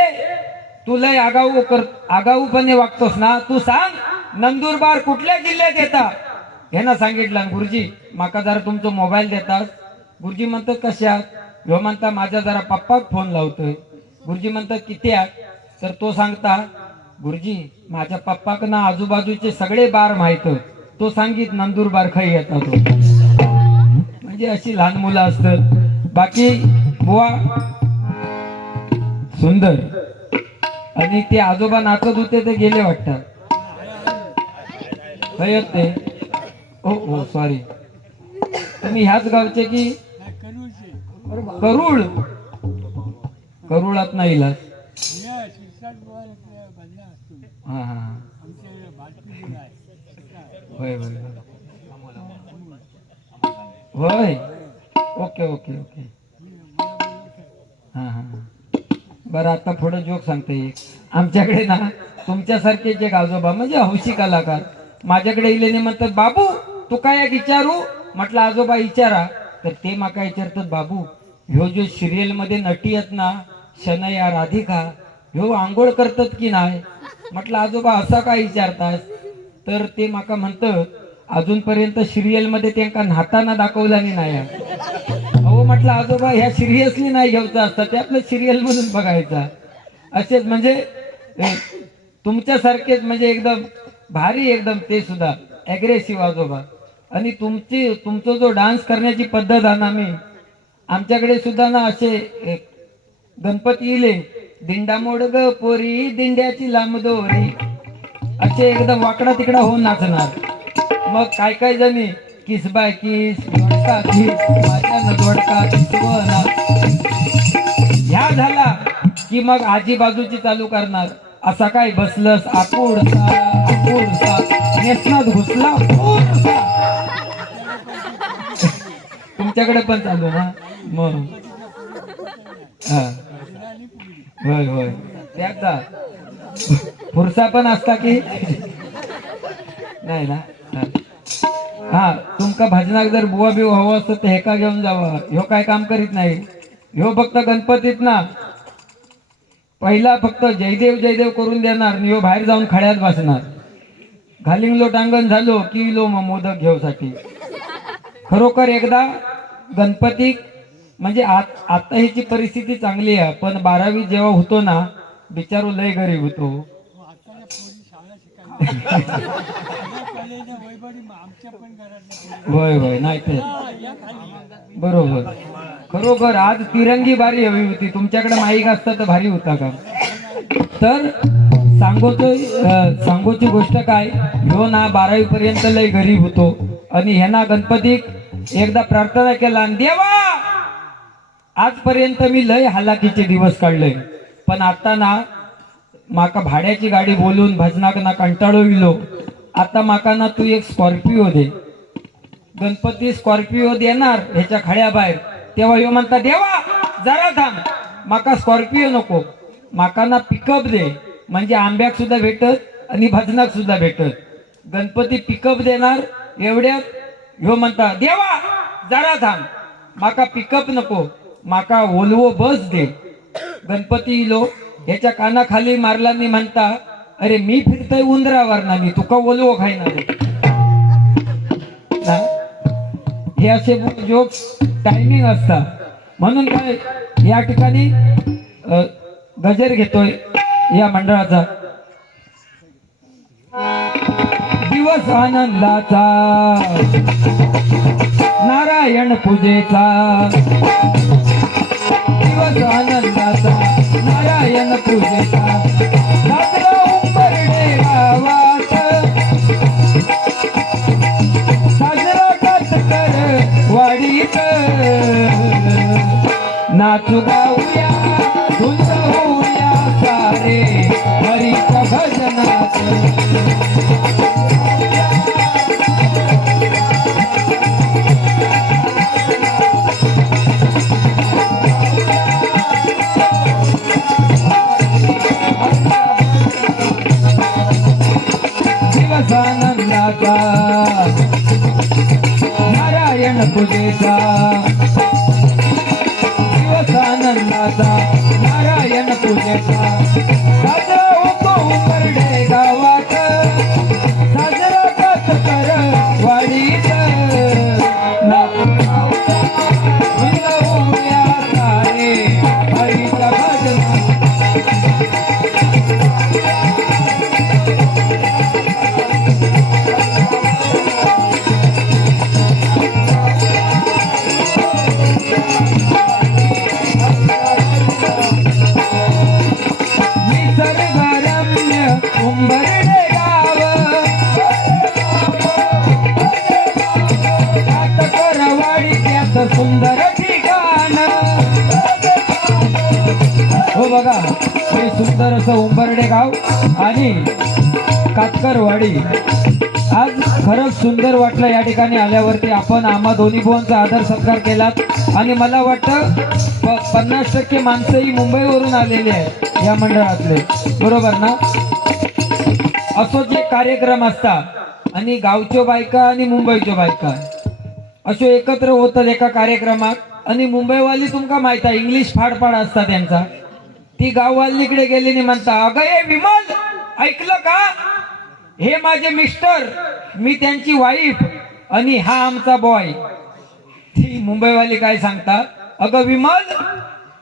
तू लय आगाऊपणे वागतोस ना, तू सांग नंदुरबार कुठल्या जिल्ह्यात येता. हे ना सांगितलं. गुरुजी माका जरा तुमचा मोबाईल देतात. गुरुजी म्हणतात कशात. ह्यो म्हणता माझ्या जरा पप्पाक फोन लावतोय. गुरुजी म्हणतात किती आहात, तर तो सांगता गुरुजी माझ्या पप्पाक ना आजूबाजूचे सगळे बार माहित, तो सांगित नंदुरबार खाई येतात तो. म्हणजे अशी लहान मुलं असतात. बाकी बुवा सुंदर. आणि ते आजोबा नाचत होते ते गेले वाटतं. ते ओ हो सॉरी, तुम्ही ह्याच गावचे की करूळ. करूळात नाही इलाज. हा हा होय होय होय. Okay okay okay. हा हा बरं, आता पुढे जोक सांगता येईल. आमच्याकडे ना तुमच्यासारखेच एक आजोबा म्हणजे हौशी कलाकार माझ्याकडे इलेने म्हणतात, बाबू तू काय विचारू. म्हटलं आजोबा विचारा. तर ते माका विचारतात, बाबू ह्यो जो सिरियल मध्ये नटी आहेत ना शनया राधिका, ह्यो आंघोळ करतात की नाही. म्हटलं आजोबा असा काय विचारतास. तर ते माका म्हणतं, अजूनपर्यंत सिरियल मध्ये त्यांना न्हाताना दाखवला नाही. अहो म्हटलं आजोबा ह्या सिरियसली नाही घ्यायचं असतं, ते आपलं सिरियल मधून बघायचा. असेच म्हणजे तुमच्यासारखेच म्हणजे एकदम भारी, एकदम ते सुद्धा ॲग्रेसिव्ह आजोबा. आणि तुमचा जो डान्स करण्याची पद्धत आहे ना, मी आमच्याकडे सुद्धा ना असे गणपती इले दिंडा मोड ग पोरी दिंड्याची लांब दोरी, असे एकदम वाकडा तिकडा होऊन नाचणार. मग काय काय जणी किस बाय किस जोडका किस माझ्या न जोडका किसवना ह्या झाला की मग आजी बाजूची चालू करणार. असा काय बसलस आकुडसा आकुडसा नेसनात घुसला पूरसा. तुमच्याकडे पण चालू ना मग. हा होय होय, त्याचा पुरसा पण असता की नाही ना. हा तुमका भजनाक जर बुवा बिव हवं असतं तर हेका घेऊन जावा. ह्यो काय काम करीत नाही. ह्यो फक्त गणपतीत ना पहिला फक्त जयदेव जयदेव करून देणार आणि ह्यो बाहेर जाऊन खड्यात बसणार. घालिंग लोटांगण झालो की लो मग मोदक घेऊसाठी. खरोखर एकदा गणपती म्हणजे आता ह्याची परिस्थिती चांगली आहे, पण 12वी जेव्हा होतो ना बिचारो लय गरीब होतो. होय होय नाही ते बरोबर. खरोखर आज तिरंगी बारी हवी होती. तुमच्याकडे माईक असतं तर भारी होता का. तर सांगोची गोष्ट काय, ह्यो ना 12वी पर्यंत लय गरीब होतो आणि ह्याना गणपती एकदा प्रार्थना केला आणि देवा आजपर्यंत मी लय हालाकीचे दिवस काढले, पण आता ना माका भाड्याची गाडी बोलून भजनाक ना कंटाळो इलो. आता माका ना तू एक स्कॉर्पिओ दे. गणपती स्कॉर्पिओ देणार ह्याच्या खड्या बाहेर. तेव्हा ह्यो म्हणता देवा जरा थांब, माका स्कॉर्पिओ नको, माका ना पिकअप दे, म्हणजे आंब्याक सुद्धा भेटत आणि भजनाक सुद्धा भेटत. गणपती पिकअप देणार एवढ्यात ह्यो म्हणता देवा जरा थांब, माका पिकअप नको, माका वोल्वो बस दे. गणपती इलो ह्याच्या कानाखाली मारलानी म्हणता अरे मी फिरतोय उंदरावर ना, मी तुका वोल्वो खायना. हे असे जोक्स टायमिंग असतात. म्हणून काय या ठिकाणी गजर घेतोय या मंडळाचा. दिवस आनंदाचा नारायण पूजेचा, दिवस आनंदाचा नारायण पूजेचा, साजरा उंबरडे गावात, साजरा कातकर वाडीत, नाचू गाऊया धुंद होऊया सारे हरीच्या भजनात. दिवस आनंदाचा नारायण पूजेचा, दिवस आनंदाचा नारायण पूजेचा, साजरा होतो उंबरडे गावात, साजरा कातकर वाडीत, होऊया सारे हरीच्या भजनात. उंबरडे गाव कातकरवाडी त्यात सुंदर ठिकाण. हो बघा हे सुंदर असं उंबरडे गाव आणि कातकरवाडी. आज खरंच सुंदर वाटलं या ठिकाणी आल्यावरती. आपण आम्हा दोन्ही भावांचा आदर सत्कार केलात आणि मला वाटतं 50% माणसंही मुंबईवरून आलेली आहेत या मंडळातले, बरोबर ना. असो जे कार्यक्रम असतात आणि गावच्या बायका आणि मुंबईच्या बायका अशो एकत्र होतात एका कार्यक्रमात. आणि मुंबईवाली तुमका माहित आहे इंग्लिश फाडफाड असतात त्यांचा. ती गाववालीकडे गेली आणि म्हणता अगं हे विमल ऐकलं का, हे माझे मिस्टर, मी त्यांची वाईफ आणि हा आमचा बॉय. ती मुंबईवाली काय सांगता अगं विमल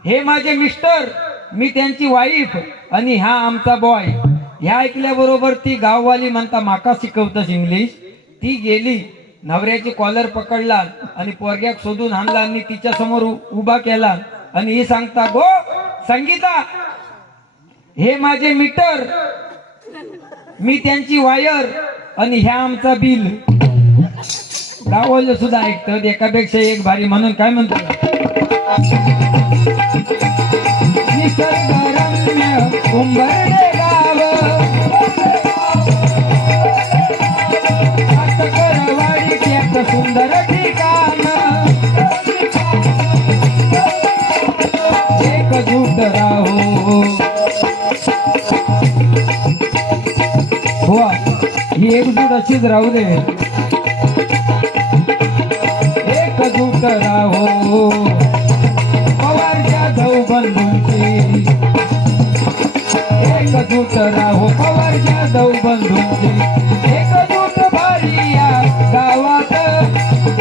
हे माझे मिस्टर, मी त्यांची वाईफ आणि हा आमचा बॉय. ह्या ऐकल्याबरोबर ती गाववाली म्हणता माका शिकवतस इंग्लिश. ती गेली नवऱ्याची कॉलर पकडला आणि पोरग्याक शोधून आणला आणि तिच्या समोर उभा केला आणि ही सांगता गो संगीता हे माझे मीटर, मी त्यांची वायर आणि ह्या आमचा बिल. गाववाले सुद्धा ऐकतात एकापेक्षा एक भारी. म्हणून काय म्हणतो निसर्गरम्य उंबरडे गाव, कातकरवाडी त्यात सुंदर ठिकाण, एकजूट राहो. हो ही एकजूट अशीच राहू दे. एकजूट राहो पवार जाधव बंधूंची, एकजूट राहो पवार जाधव बंधूंची, एकजूट भारी या गावात,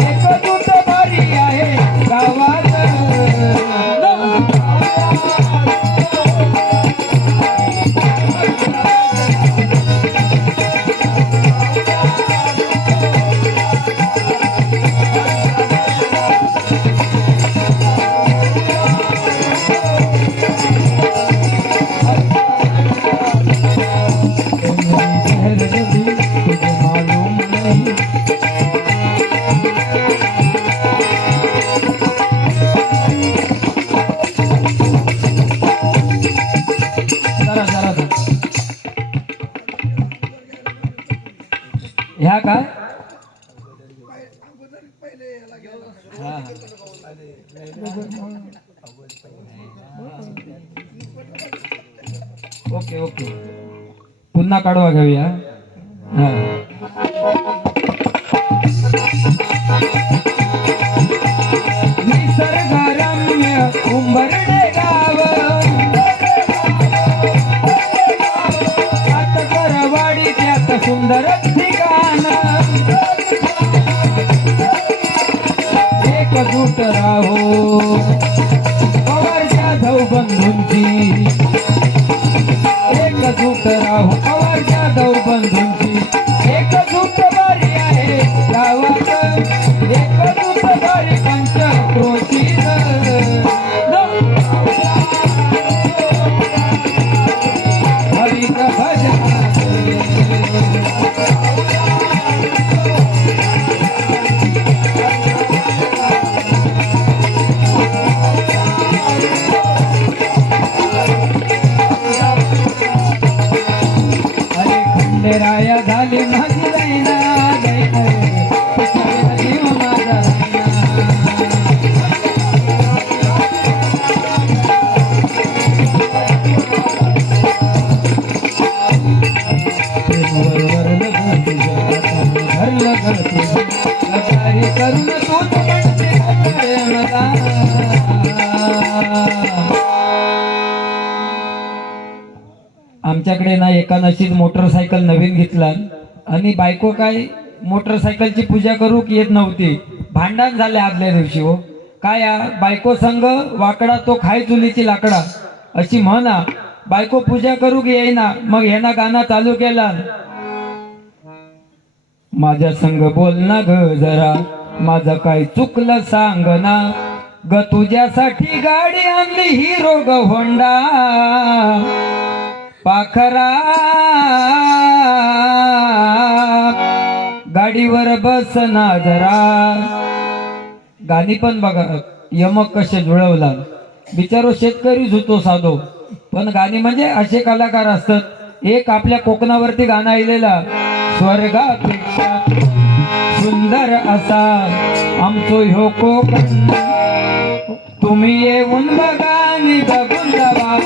एकजूट भारी आहे गावात. ह्या काय ओके ओके पुन्हा काढवा घेऊया. निसर्गरम्य उंबरडे गाव, करवाडी त्यात सुंदर ठिकाण, एकजूट राहो पवार जाधव बंधूंची, एकजूट राहो पवार जाधव बंधूंची, एकजूट बारी आहे गावात, एकजूट बारी पंचक्रोशीत. हरित भजन राया झाली माझी रायना, जीव माझा भरलं करून तूच म्हणते मला. आमच्याकडे ना एकानं अशीच मोटरसायकल नवीन घेतला आणि बायको काय मोटरसायकलची पूजा करू की येत नव्हती. भांडण झाले आदल्या दिवशी. हो काय बायको संग वाकडा तो खाय चुलीची लाकडा अशी म्हणा. बायको पूजा करू की येईना. मग ह्याना गाणं चालू केला. माझ्या संग बोल ना ग जरा, माझं काय चुकलं सांग ना ग. तुझ्यासाठी गाडी आणली हिरो ग होंडा. पाखरा गाडीवर बस ना जरा. गाणी पण बघा यमक कसे जुळवला. बिचारो शेतकरीच होतो साधो, पण गाणी म्हणजे असे कलाकार असतात. एक आपल्या कोकणावरती गाणं आलेला, स्वर्गापेक्षा सुंदर असा आमचो ह्यो कोकण, तुम्ही येऊन बघा आणि बघून जावा.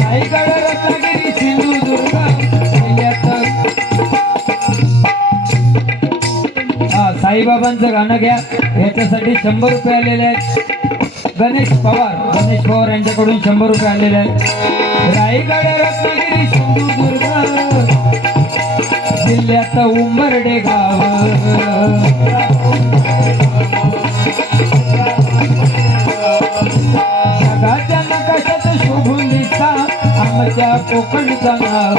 रायगड रत्नागिरी सिंधुदुर्ग साईबाबांचं गाणं घ्या. याच्यासाठी 100 रुपये आलेले आहेत. गणेश पवार यांच्याकडून 100 रुपये आलेले आहेत. रायगड रत्नागिरी सिंधुदुर्ग जिल्ह्यात उंबरडे गाव. जगाच्या नकाशात शोभून दिसता आमच्या कोकणचं नाव.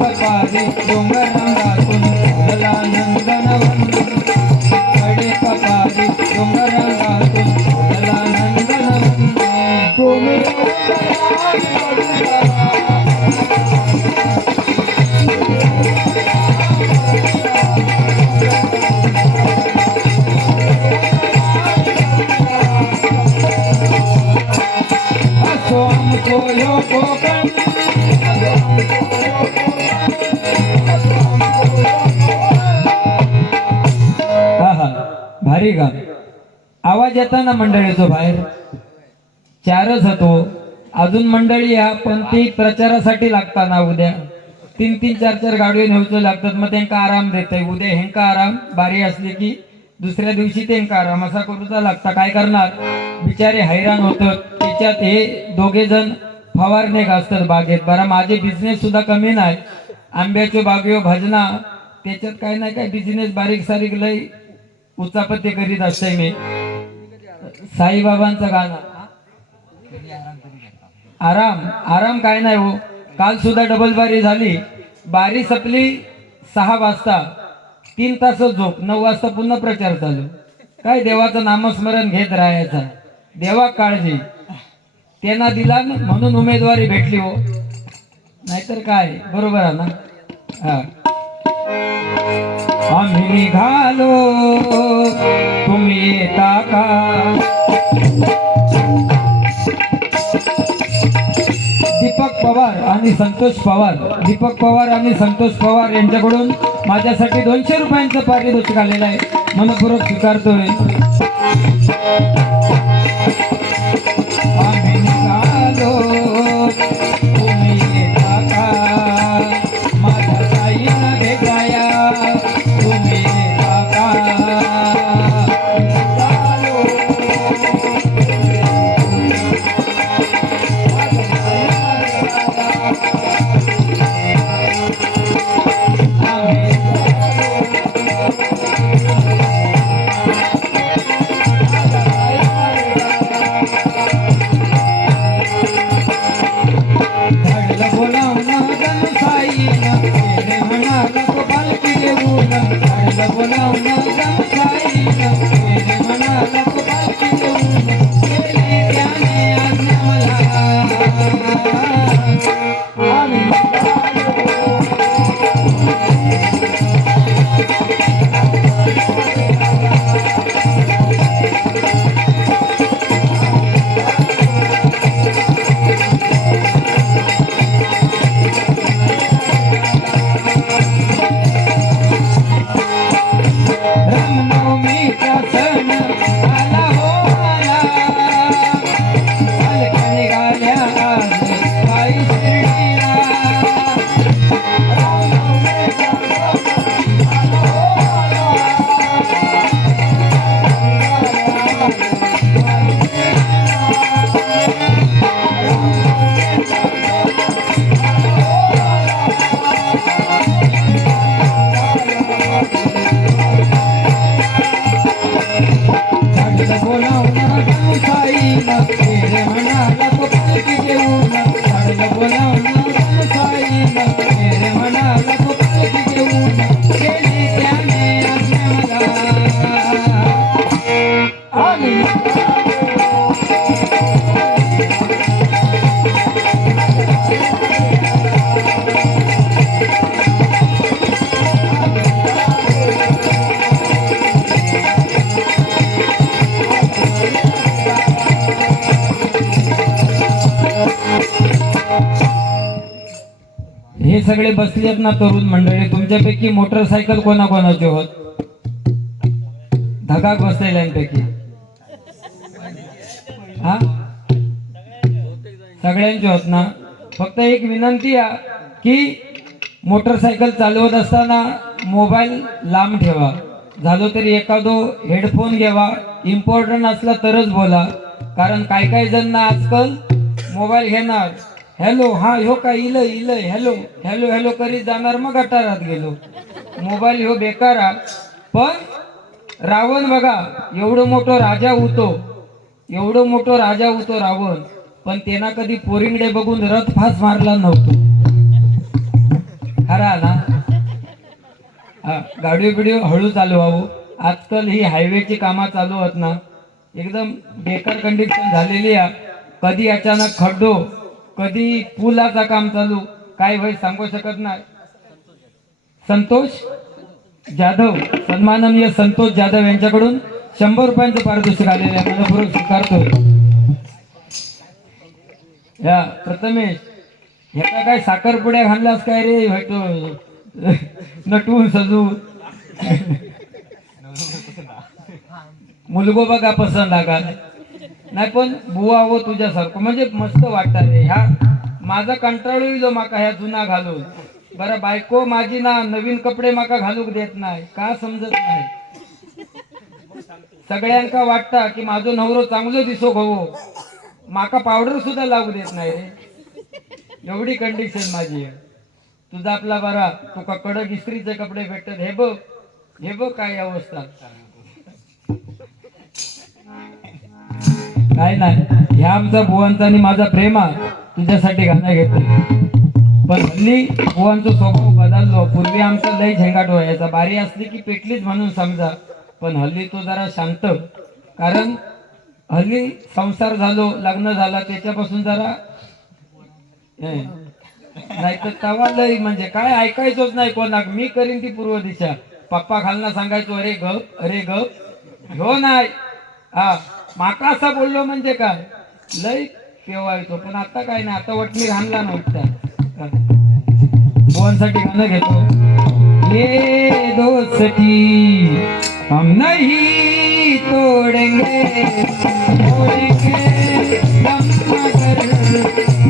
कपारी डोंगर रंगातून फुलला नंदनवन. कडे कपारी डोंगर रंगातून फुलला नंदनवन. असो आमचो ह्यो कोकण. भारी गाणं. आवाज येताना मंडळीचो बाहेर 4च होतो. अजून मंडळी या पण ती प्रचारासाठी लागता ना उद्या 3-3, 4-4 गाडयो नेवच्यो लागतात. मग त्यांना आराम देते. उद्या हेंका आराम बारी असली की दुसऱ्या दिवशी त्यांना आराम असा करूचा लागता. काय करणार बिचारे हैराण होतात. त्याच्यात हे दोघे जण फवारणे असतात बागेत. बरा माझे बिझनेस सुद्धा कमी नाही. आंब्याच्या बागेवर भजना त्याच्यात काय नाही काय बिझनेस बारीक सारीक लय उचापत्ती करीत असते मी. साईबाबांचं गाणं आराम आराम काय नाही हो. काल सुद्धा डबल बारी झाली. बारी संपली 6 वाजता. 3 तास झोप. 9 वाजता पुन्हा प्रचार चालू. काय देवाचं नामस्मरण घेत राहायचं. देवा काळजी त्यांना दिला ना म्हणून उमेदवारी भेटली हो. नाहीतर काय बरोबर आहे ना. हा आम्ही निघालो तुम्ही येता का. दीपक पवार आणि संतोष पवार. दीपक पवार आणि संतोष पवार यांच्याकडून माझ्यासाठी 200 रुपयांचं पारितोषिक आलेलं आहे. मनपूर्वक स्वीकारतोय. आम्ही निघालो तुम्ही येता का. माझ्या साईला भेटाया तुम्ही येता का. निघालो हे सगळे बसलेत ना तरुण मंडळी. तुमच्यापैकी मोटरसायकल कोणाकोणाचे होत. धगाक बसलेल्यांपैकी हा सगळ्यांचे होत ना. फक्त एक विनंती आहे की मोटरसायकल चालवत असताना मोबाईल लांब ठेवा. झालो तरी एखादो हेडफोन घ्यावा. इम्पॉर्टंट असला तरच बोला. कारण काय जण ना आजकाल मोबाईल घेणार. हॅलो हा ह्यो काय Ilaya Ilaya hello hello hello करीत जाणार. मग गटारात गेलो. मोबाईल ह्यो बेकार. पण रावण बघा एवढं मोठं राजा होतो. एवढं मोठं राजा होतो रावण. पण त्यांना कधी पोरिंगडे बघून रथ फास मारला नव्हतो. खरा ना. गाडी बिडी हळू चालवावं. आजकाल ही हायवेची कामं चालू आहेत ना एकदम बेकार कंडिशन झालेली आहे. कधी अचानक खड्डो कधी पुलाचा काम चालू काय होईल सांगू शकत नाही. संतोष जाधव सन्माननीय संतोष जाधव यांच्याकडून 100 रुपयांचं पारितोषिक आलेलं आहे. मनपूर्वक स्वीकारतोय. या प्रथमेश ह्याचा काय साखरपुड्या घाललास काय रे भेटो नटवून सजू. मुलगो बघा पसंत आला. नाही पण बुवा हो तुझ्यासारखं म्हणजे मस्त वाटतं रे. ह्या माझा कंटाळू येलो माका ह्या जुना घालून. बरं बायको माझी ना नवीन कपडे माका घालूक देत नाही का समजत नाही. सगळ्यांका वाटता की माझो नवरो चांगलो दिसो हो, माका पावडर सुद्धा लागू देत नाही रे. एवढी कंडिशन माझी आहे. तुझा आपला बरा तुका कडक इस्त्रीचे कपडे भेटत. हे बघ काय अवस्था. काय नाही, ह्या आमचा बुवांचा आणि माझा प्रेम तुझ्यासाठी गाणं घेतोय. पण हल्ली बुवांचा स्वभाव बदललो. पूर्वी आमचा लय झेंगाट व्हायचा, बारी असली की पेटलीच म्हणून समजा. पण हल्ली तो जरा शांत, कारण हल्ली संसार झालो, लग्न झाला त्याच्यापासून जरा नाही तर तवा लय म्हणजे काय ऐकायचोच नाही कोणाक. मी करीन ती पूर्व दिशा. पप्पा खालना सांगायचो अरे ग हो नाही. हा माका असा बोललो म्हणजे काय लय पेवायचो. पण आता काय नाही, आता वटणी राहणला नव्हता. बोनसाठी गाणं घेतो. ये दोस्ती हम नहीं तोड़ेंगे तोड़ेंगे हम मगर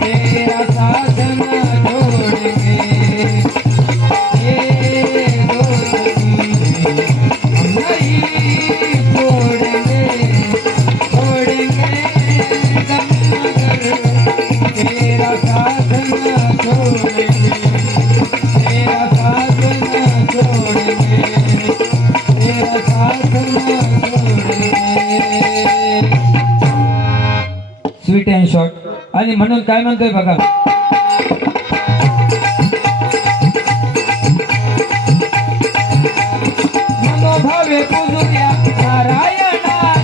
तेरा साथ न छोड़ेंगे. ये दोस्ती हम नहीं तोड़ेंगे तोड़ेंगे हम मगर तेरा साथ न छोड़ेंगे. तेरा साथ न छोड़ेंगे. तेरा साथ न छोड़ेंगे. Sweet and short. आणि म्हणून काय म्हणतोय बघा. मनोभावे पूजुया नारायणाला.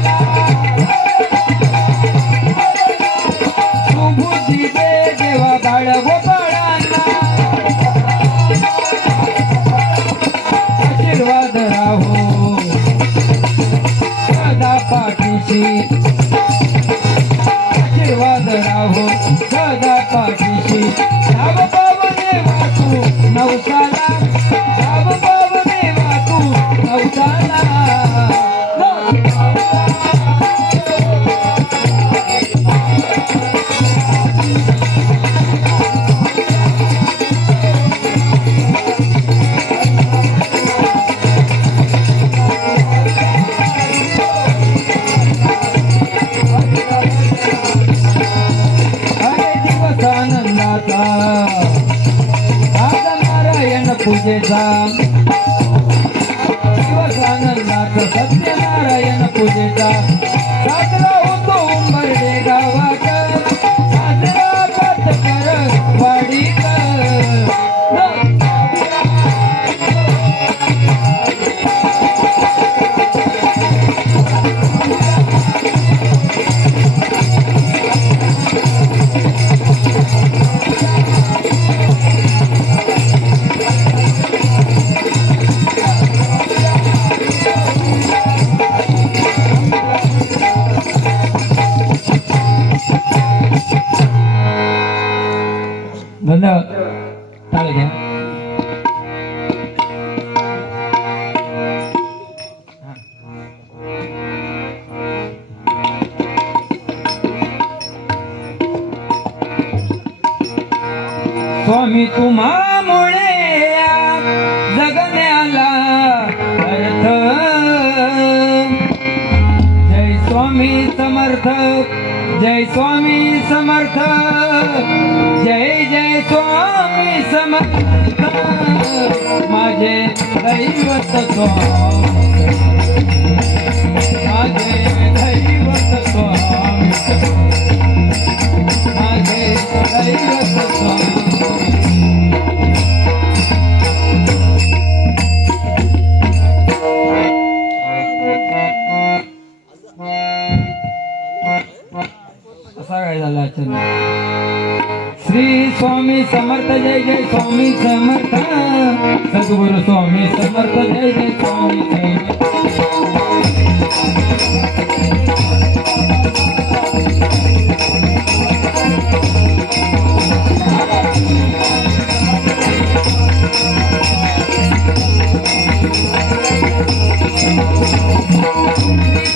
सुबुद्धी दे देवा बाळ गोपाळांना. आशीर्वाद राहो सदा पाठीशी. आशीर्वाद राहो सदा पाठीशी. धाव पावने वाटू नवसाला. धाव पावने वाटू नवसाला. आज नारायण पूजेचा दिवस आनंदाचा. सत्यनारायण पूजेचा साजरा होतो उंबरडे गावात. साजरा पातकर वाडीत. धन्यवाद. टाळ्या घ्या. स्वामी तुम्हामुळे जगण्याला अर्थ. जय स्वामी समर्थ. जय स्वामी समर्थ. जय जय स्वामी समर्थ. माझे दैवत स्वामी. माझे दैवत स्वामी. माझे दैवत स्वामी. असा काय झाला अचानक. श्री स्वामी समर्थ. जय जय स्वामी समर्थ. सद्गुरु स्वामी समर्थ. जय जय स्वामी समर्थ.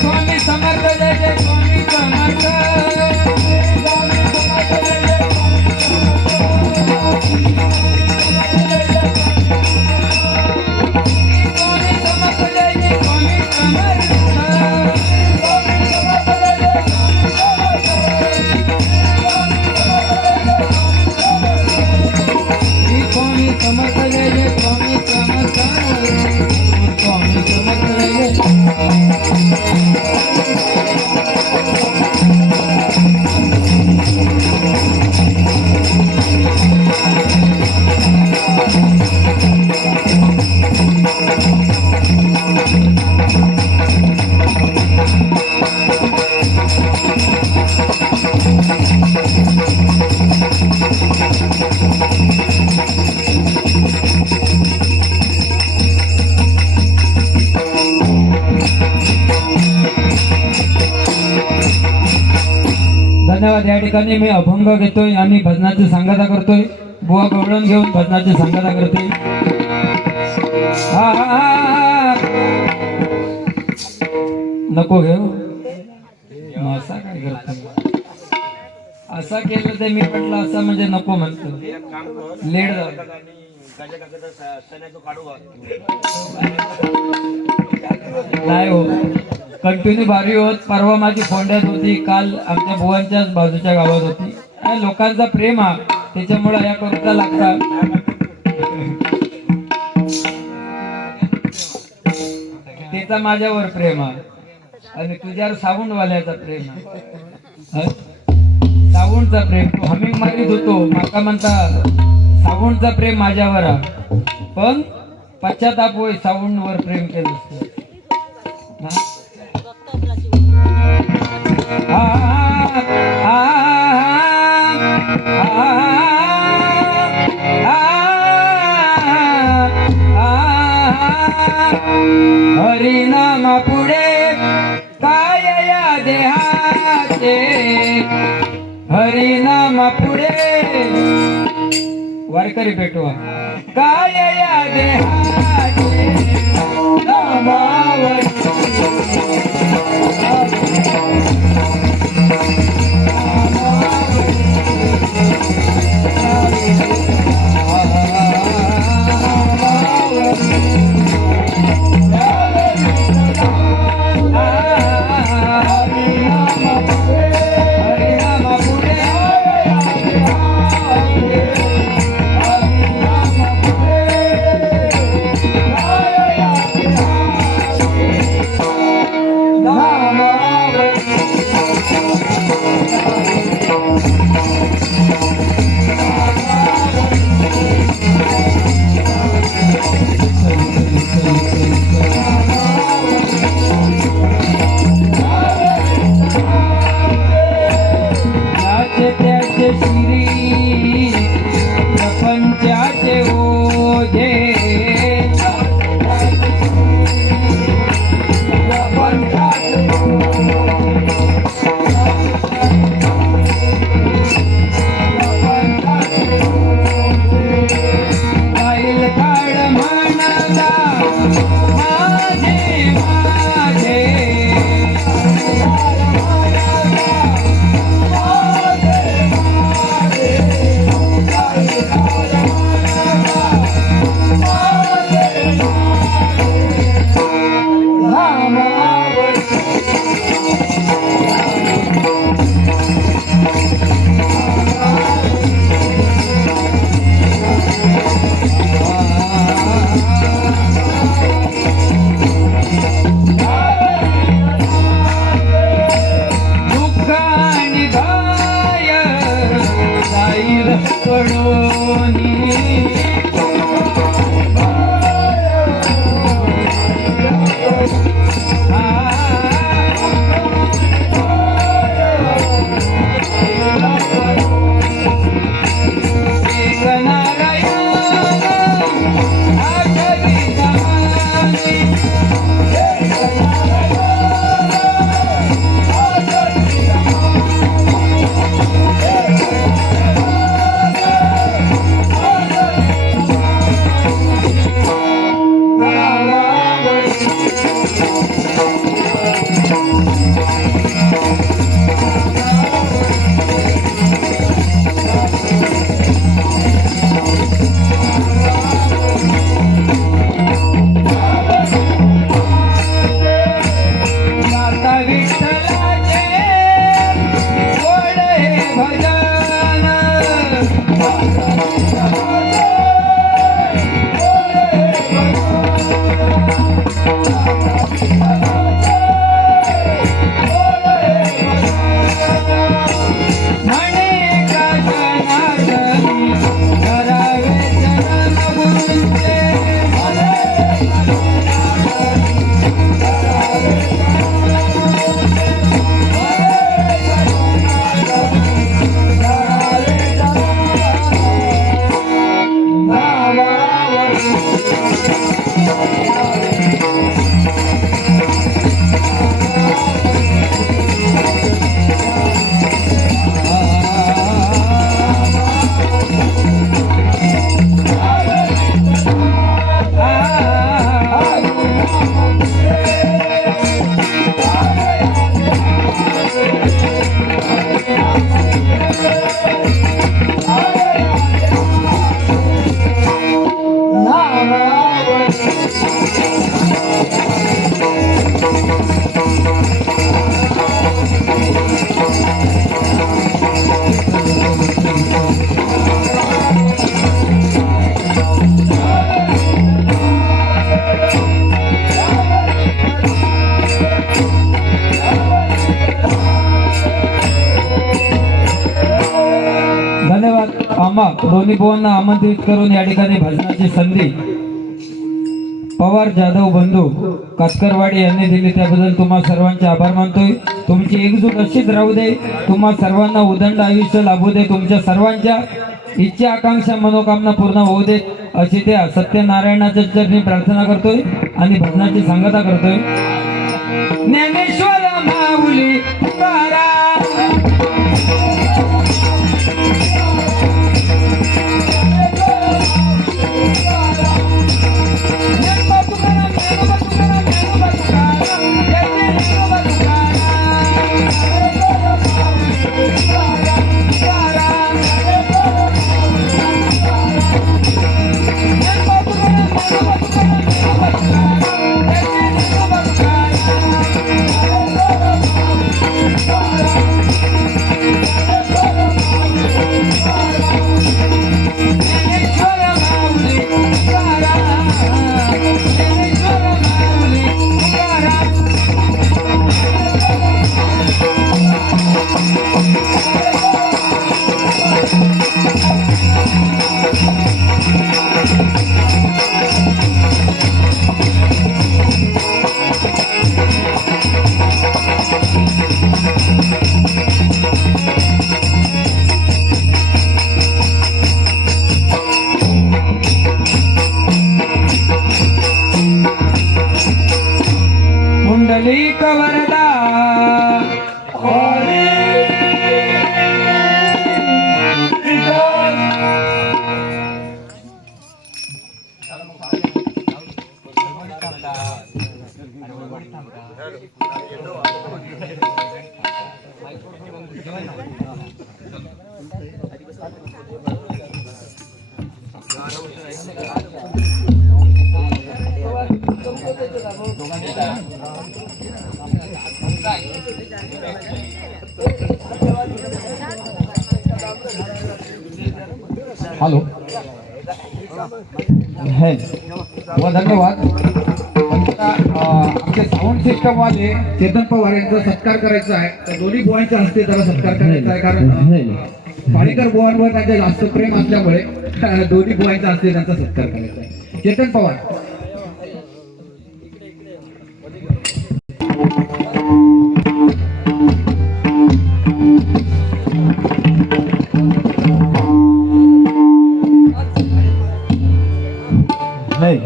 स्वामी समर्थ. जय जय स्वामी समर्थ. चमकलेले स्वामी समर्थ स्वामी चमकलेले धन्यवाद. या ठिकाणी मी अभंग घेतोय आणि भजनाची सांगता करतोय. बुवा गवळण घेऊन भजनाची सांगता करते. नको घेऊ मग असा काय करतो. असा केलं ते मी म्हटलं असं म्हणजे नको म्हणतो. लेट झालं नाही हो. कंटिन्यू बारी होत. परवा माझी फोंड्यात होती. काल आमच्या बुवांच्याच बाजूच्या गावात होती. लोकांचा प्रेम हा त्याच्यामुळे या करूचा लागतात. त्याचा माझ्यावर प्रेम आहे आणि तुझ्यावर सावंतवाल्याचा प्रेम आहे. सावंतचा प्रेम तो हमिंग मारीत होतो. माका म्हणता सावंतचा प्रेम माझ्यावर आहे पण पश्चाताप होय सावंतवर प्रेम केलं. हरिनामा पुढे काय या देहाचे. हरिनामा पुढे वारकरी पेटवा काय या देहाचे. नामावर दोन्ही भावांना आमंत्रित करून या ठिकाणी भजनाची संधी पवार जाधव बंधू कातकरवाडी यांनी दिली, त्याबद्दल तुम्हा सर्वांचे आभार मानतोय। तुमची एकजूट अशीच राहू दे, तुम्हा सर्वांना उदंड आयुष्य लाभू दे, तुमच्या सर्वांच्या इच्छा आकांक्षा मनोकामना पूर्ण होऊ दे अशी त्या सत्यनारायणाच्या चरणी प्रार्थना करतोय आणि भजनाची सांगता करतोय। ज्ञानेश्वर माऊली तुकाराम, पुंडलिक वरदा हॅलो है व धन्यवाद। आमचे साऊंड सिस्टम वाले चेतन पवार यांचा सत्कार करायचा आहे, तर दोन्ही बुवांच्या हस्ते त्याला सत्कार करायचा आहे, कारण पाणीकर बुवांवर त्यांचे जास्त प्रेम असल्यामुळे दोन्ही बुवांच्या हस्ते त्यांचा सत्कार करायचा आहे। चेतन पवार है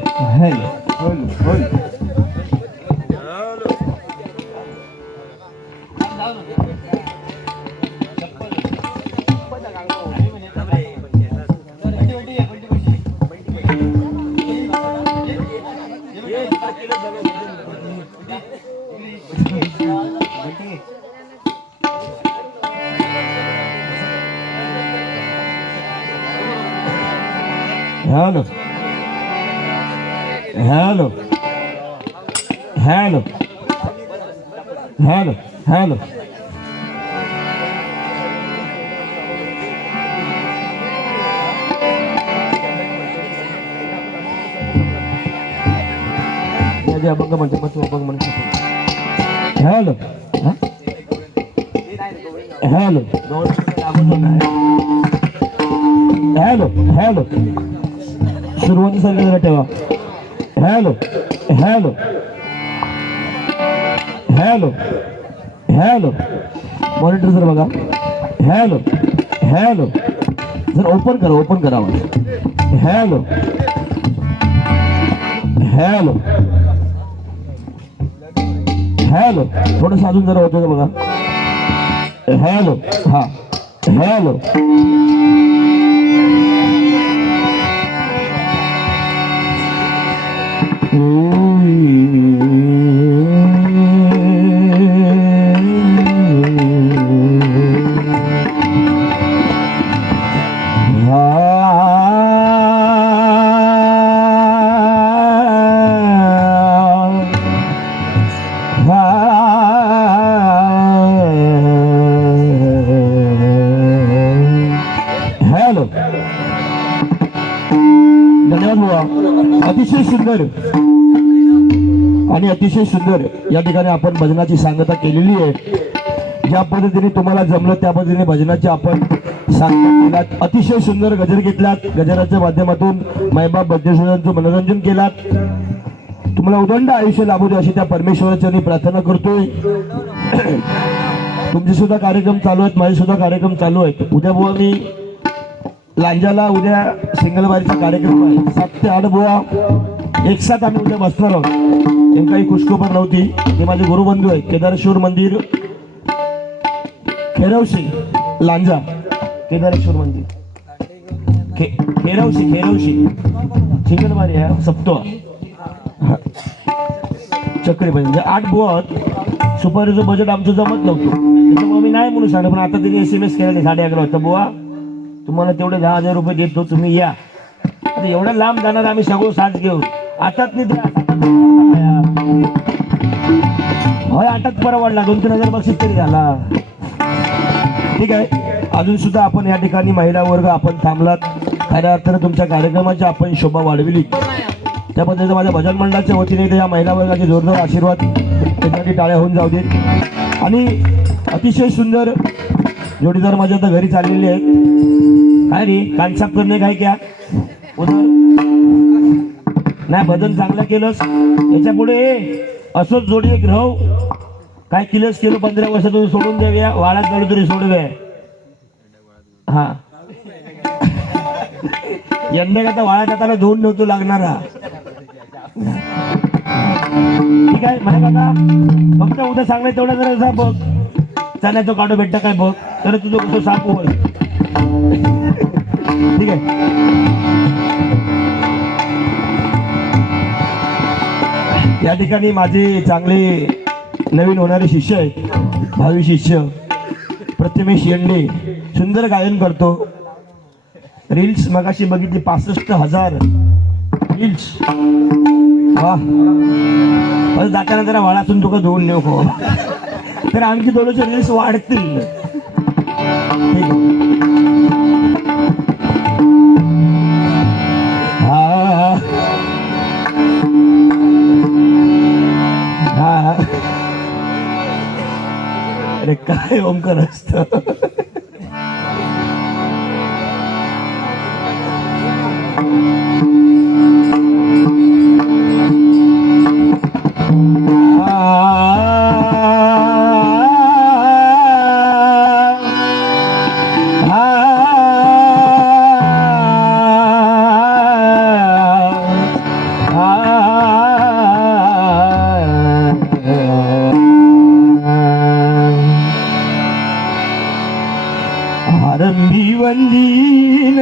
hello hello hello hello hello अभंग म्हणते मग तू अभंग म्हणते हेलो हेलो हेलो हेलो सुरुवातीसारखं जरा ठेवा। Hello hello hello hello monitor जर बघा, हेलो हेलो जर ओपन करावं। हेलो हेलो हेलो थोडंसं अजून जरा होतं बघा। हेलो हा हेलो अतिशय सुंदर आणि अतिशय सुंदर या ठिकाणी आपण भजनाची सांगता केलेली आहे। ज्या पद्धतीने तुम्हाला जमलं त्या पद्धतीने भजनाची आपण सांगतात. अतिशय सुंदर गजर घेतलात. गजराच्या माध्यमातून मायबाप बद्रेश्वरांचं मनोरंजन केलात. तुम्हाला उदंड आयुष्य लाभू दे अशी त्या परमेश्वराची मी प्रार्थना करतोय. तुमचे सुद्धा कार्यक्रम चालू आहेत, माझे सुद्धा कार्यक्रम चालू आहेत. उद्या बुवा मी लांजाला उद्या सिंगलवारीचा कार्यक्रम आहे. 7 ते 8 बुवा एक साथ आम्ही उद्या बसणार आहोत. हे काही खुशखबर नव्हती. ते माझे गुरुबंधू आहेत. केदारेश्वर मंदिर खेरवशी लांजा, केदारेश्वर मंदिर खेरवशी सिंगलवारी आहे. सप्तो चक्री म्हणजे 8 बुवा. सुपारीचं बजेट आमचं जमत नव्हतं, त्याच्यामुळे मी नाही म्हणून सांगितलं. पण आता त्यांनी SMS केला 11:30 वाजता, बुवा तुम्हाला तेवढे 10,000 रुपये देतो, तुम्ही या. आता एवढ्या लांब जाणार आम्ही सगळं साथ घेऊन आठात नाही होय, आठात परवडला. 2-3 हजार बक्षीस तरी झाला. ठीक आहे. अजून सुद्धा आपण या ठिकाणी महिला वर्ग आपण थांबलात. खऱ्या अर्थानं तुमच्या कार्यक्रमाची आपण शोभा वाढविली. त्या पद्धतीने माझ्या भजन मंडळाच्या वतीने या महिला वर्गाचे जोरदार आशीर्वाद त्यासाठी टाळ्या होऊन जाऊ देत. आणि अतिशय सुंदर जोडीदार माझ्या आता घरी चाललेले आहेत. काय रे कानसाप करणे काय क्या उधर नाही. भजन चांगलं केलंस, याच्या पुढे असंच जोडी एक राहू. काय केलंस केलं 15 वर्षातून सोडून देऊया. वाळात गडू तरी सोडूया. हा यंदा आता वाळ्यात आता धुवून नव्हतो लागणारा. ठीक आहे मला काका, फक्त उद्या सांगणार तेवढा जरा बघ. चण्याचं काढू भेटतं काय बघ, तर तुझं कसं साप होय. ठीक आहे. या ठिकाणी माझे चांगले नवीन होणारे शिष्य आहेत. भावी शिष्य प्रथमेश येंडे सुंदर गायन करतो. रील्स मगाशी बघितली 65,000 रील्स. वा जाताना जरा वाळातून तुका धुवून नेऊ हो, तर आणखी थोडेसे रील्स वाढतील. ठीक आहे. हा हा अरे काय ओमकार असत. आरंभी वंदीन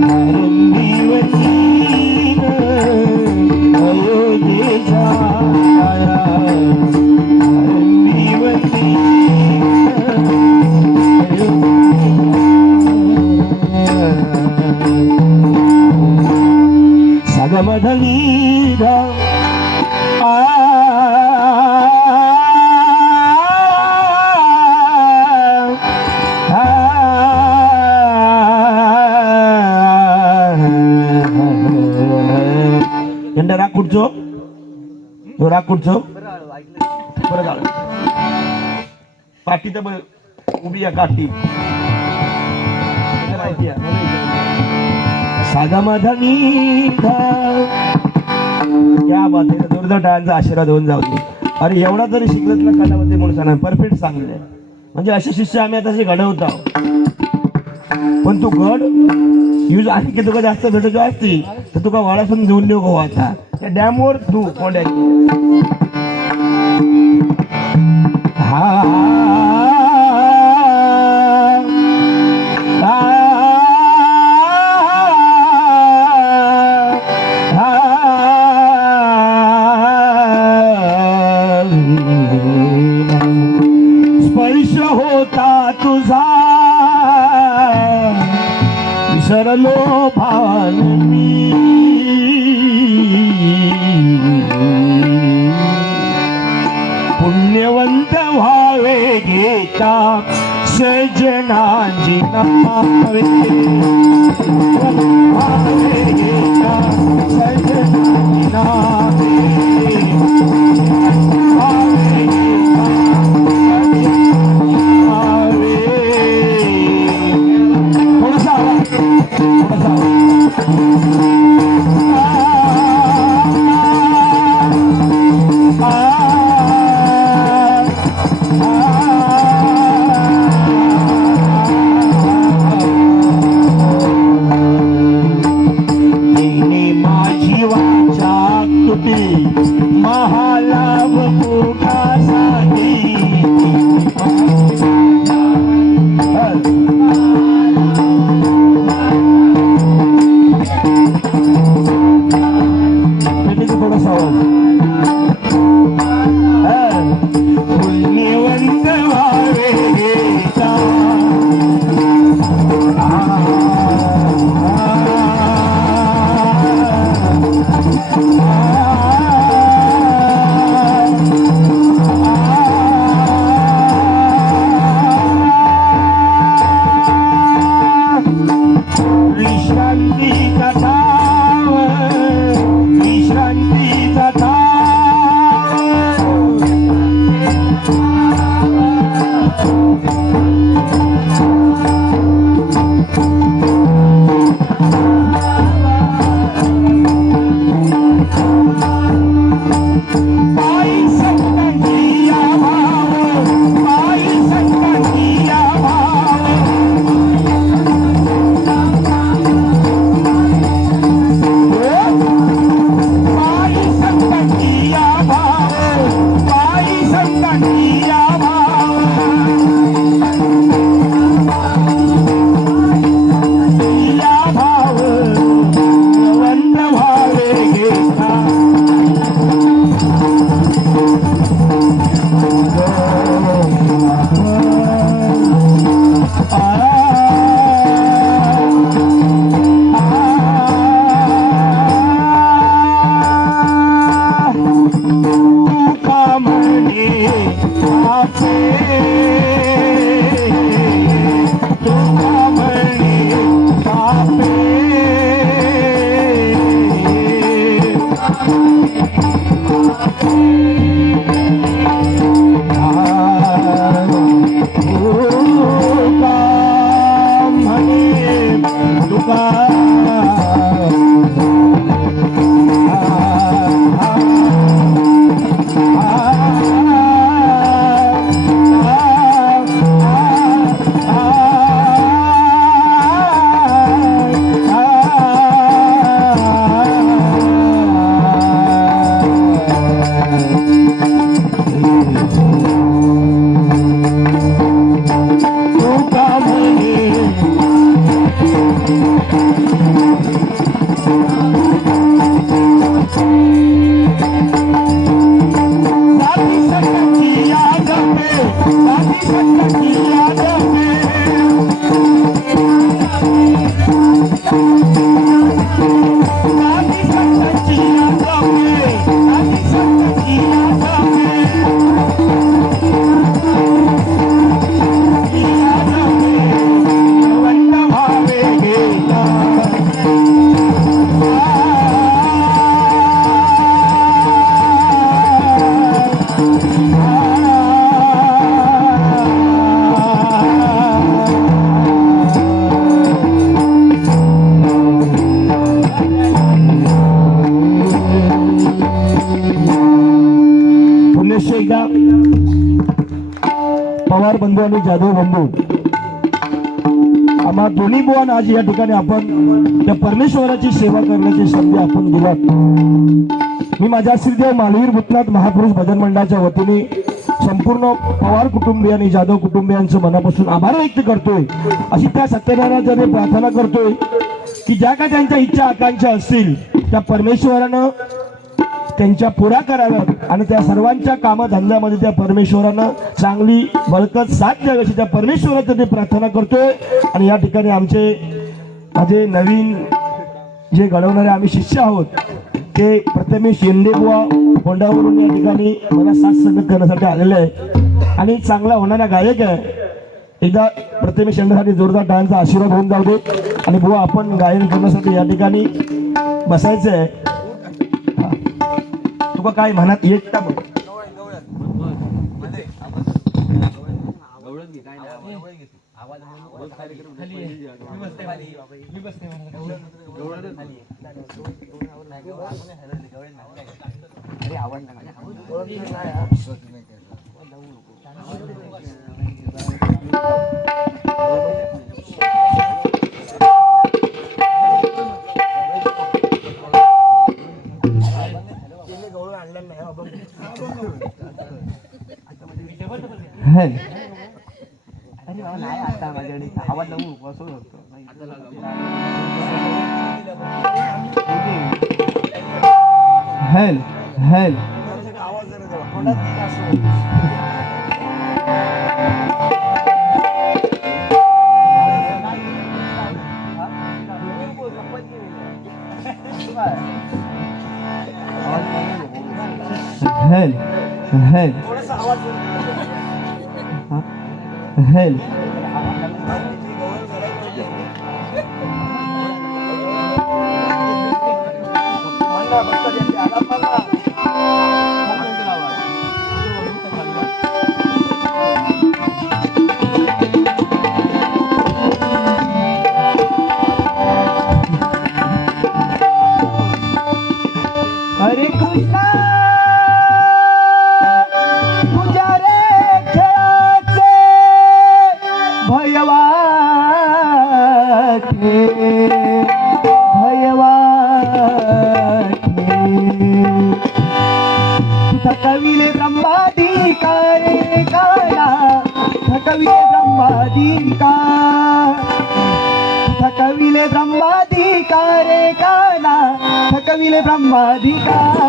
आरंभी वंदीन अयोध्येचा आरंभी वंदीन सगमधनीरा राग कुठचो तो राग कुठचो परत आलं पाठी तर उभी आहे काठी साधा माझा क्या बात आहे. जोरदार टाळ्यांचा आशीर्वाद होऊन जाऊ दे. अरे एवढा जरी शिकलत ना कलामध्ये म्हणून सांगा परफेक्ट सांगलंय. म्हणजे असे शिष्य आम्ही आता घडवत आहोत. पण तू घड यूज आहे की तुका जास्त भेटतो असती तर तुका वाळासून घेऊन देऊ गो. आता त्या डॅमवर तू कोंड्या हा स्पर्श होता तुझा विसरलो भान मी पुण्यवंत व्हावे घेता सजनांची नावे व्हावे घेता सजनांची नावे व्हावे घेता जाधव बंधू आम्हा दोन्ही बुवांना आज या ठिकाणी आपण त्या परमेश्वराची सेवा करण्याची संधी आपण दिलात. मी माझ्या श्रीदेव मालवीर भूतनाथ महापुरुष भजन मंडळाच्या वतीने संपूर्ण पवार कुटुंबीय आणि जाधव कुटुंबियांचं मनापासून आभार व्यक्त करतोय. अशी त्या सत्यनारायणाकडे प्रार्थना करतोय की ज्या काय त्यांच्या इच्छा आकांक्षा असतील त्या परमेश्वरानं त्यांच्या पुऱ्या कराव्यात आणि त्या सर्वांच्या कामधंद्यामध्ये त्या परमेश्वरानं चांगली बळकत साथ द्यावी अशी त्या परमेश्वराचं ते प्रार्थना करतोय. आणि या ठिकाणी माझे नवीन जे घडवणारे आम्ही शिष्य आहोत ते प्रथमेश शेंडेबुवा होंडावरून या ठिकाणी मला साथ संगत करण्यासाठी आलेले आहे आणि चांगला होणारा गायक आहे. एकदा प्रथमेश शेंडेसाठी जोरदार टाळ्यांचा आशीर्वाद होऊन जाऊ दे. आणि बुवा आपण गायन करण्यासाठी या ठिकाणी बसायचं आहे. तुका काय म्हणत येत का मग हरे कृष्णा तुझ्या रे खेळाचे भयवाटे थकविले ब्रह्माधिकारे काला थकविले ब्रह्माधिकारे काला थकविले ब्रह्माधिकार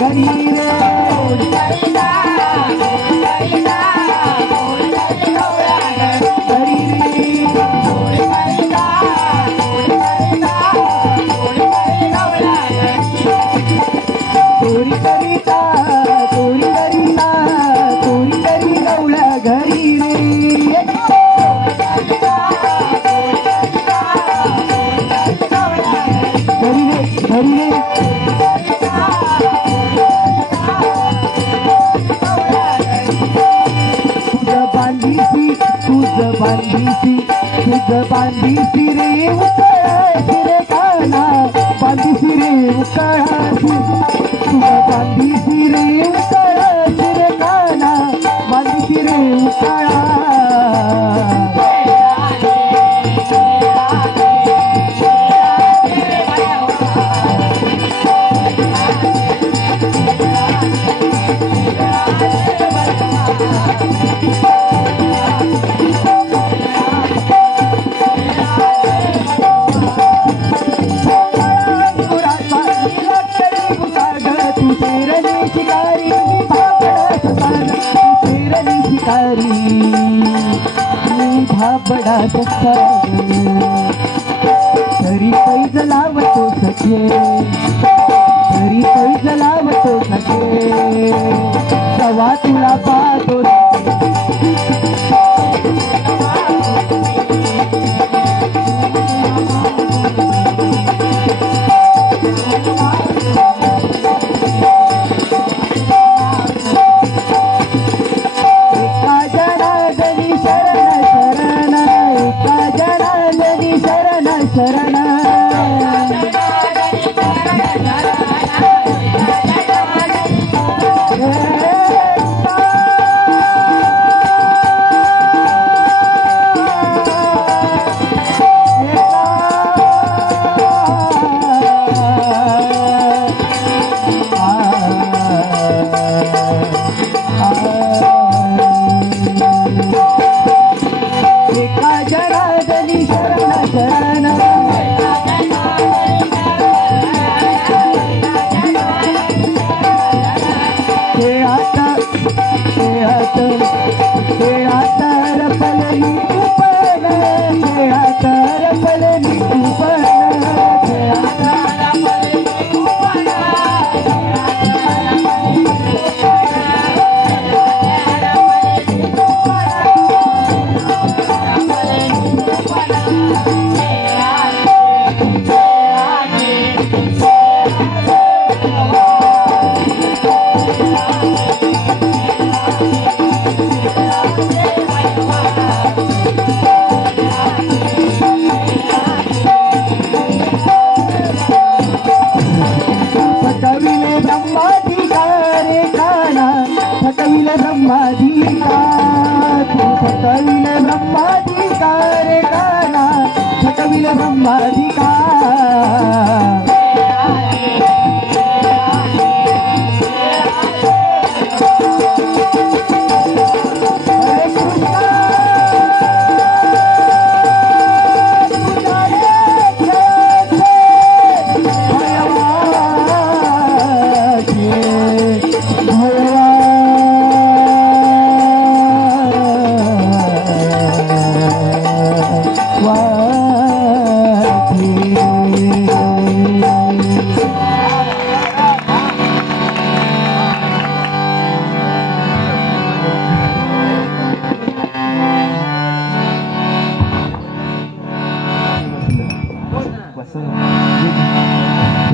घरी रे बांधी सिरे उकळाशी रे काना बांधी सिरे उकळाशी तुझ बांधी सिरे उकळाशी रे काना बांधी सिरे उकळा बडा तरी पैज लावतो सखे तरी पैज लावतो सखे सवा तुला पाहतो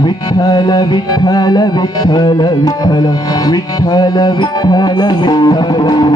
विठ्ठल विठ्ठल विठ्ठल विठ्ठल विठ्ठल विठ्ठल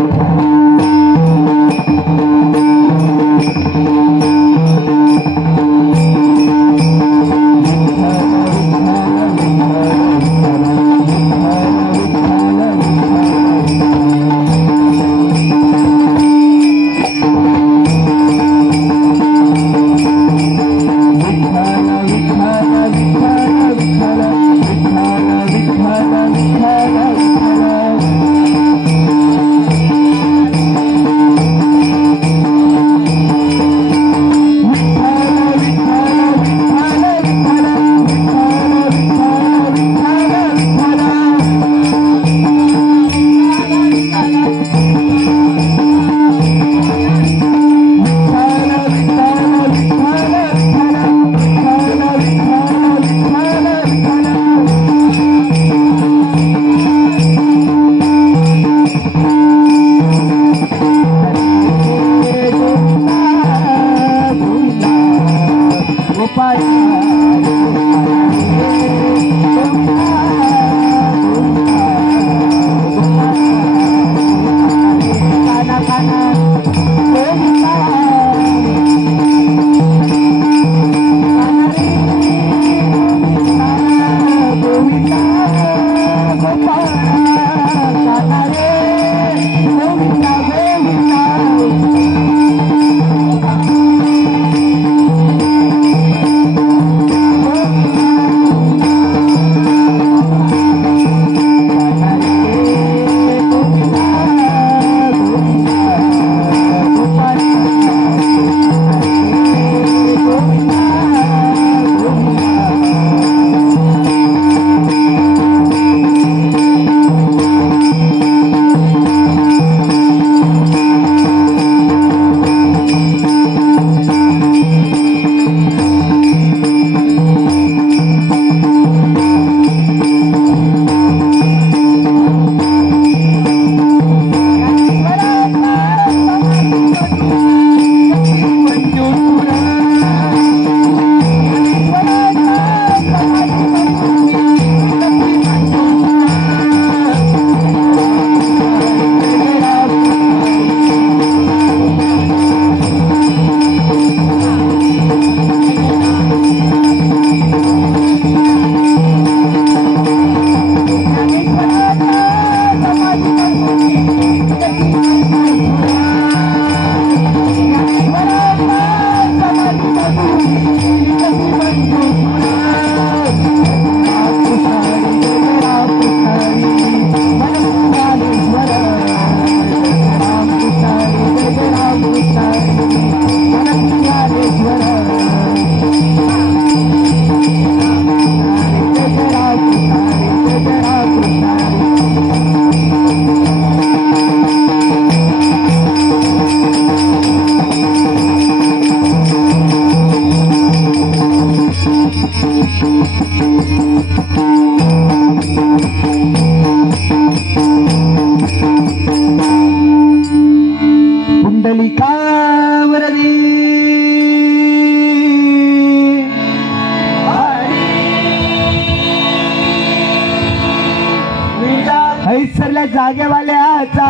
जागेवाल्याचा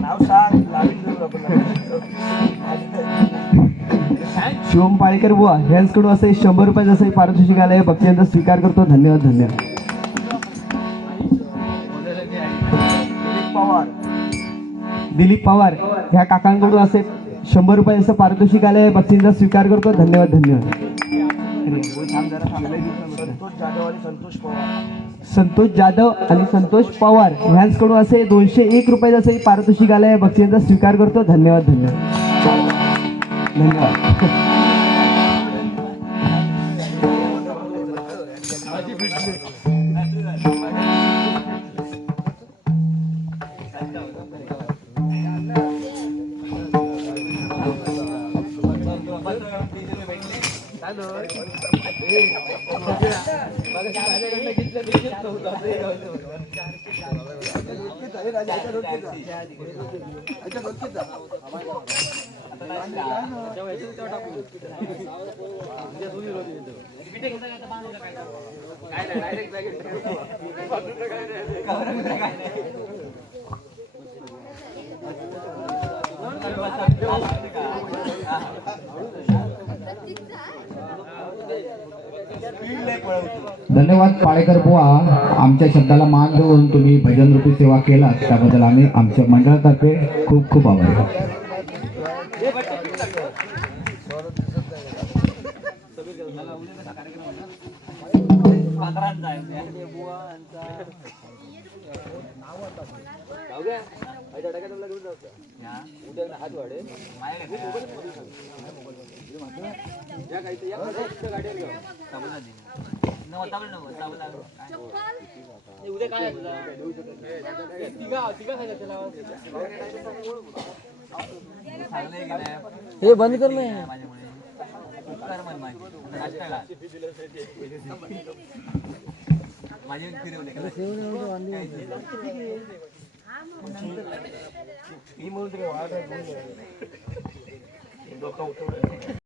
नाव सांग शिवम पाळेकर बुवा ह्यांच्याकडून असे 100 रुपये जसं पारितोषिक आलंय भक्तीयांचा स्वीकार करतो. धन्यवाद धन्यवाद. दिलीप पवार ह्या काकांकडून असे 100 रुपये जसं पारितोषिक आलंय भक्तींचा स्वीकार करतो. धन्यवाद धन्यवाद. संतोष जाधव आणि संतोष पवार ह्यांच्याकडून असे 201 रुपये जसं पारितोषिक आलंय भक्तींचा स्वीकार करतो. धन्यवाद धन्यवाद धन्यवाद. धन्यवाद पाळेकर बुवा, आमच्या शब्दाला मान देऊन तुम्ही भजन रूपी सेवा केलात त्याबद्दल आम्ही आमच्या मंडळातर्फे खूप खूप आभारी. हे बंद कर ना. ही म्हणून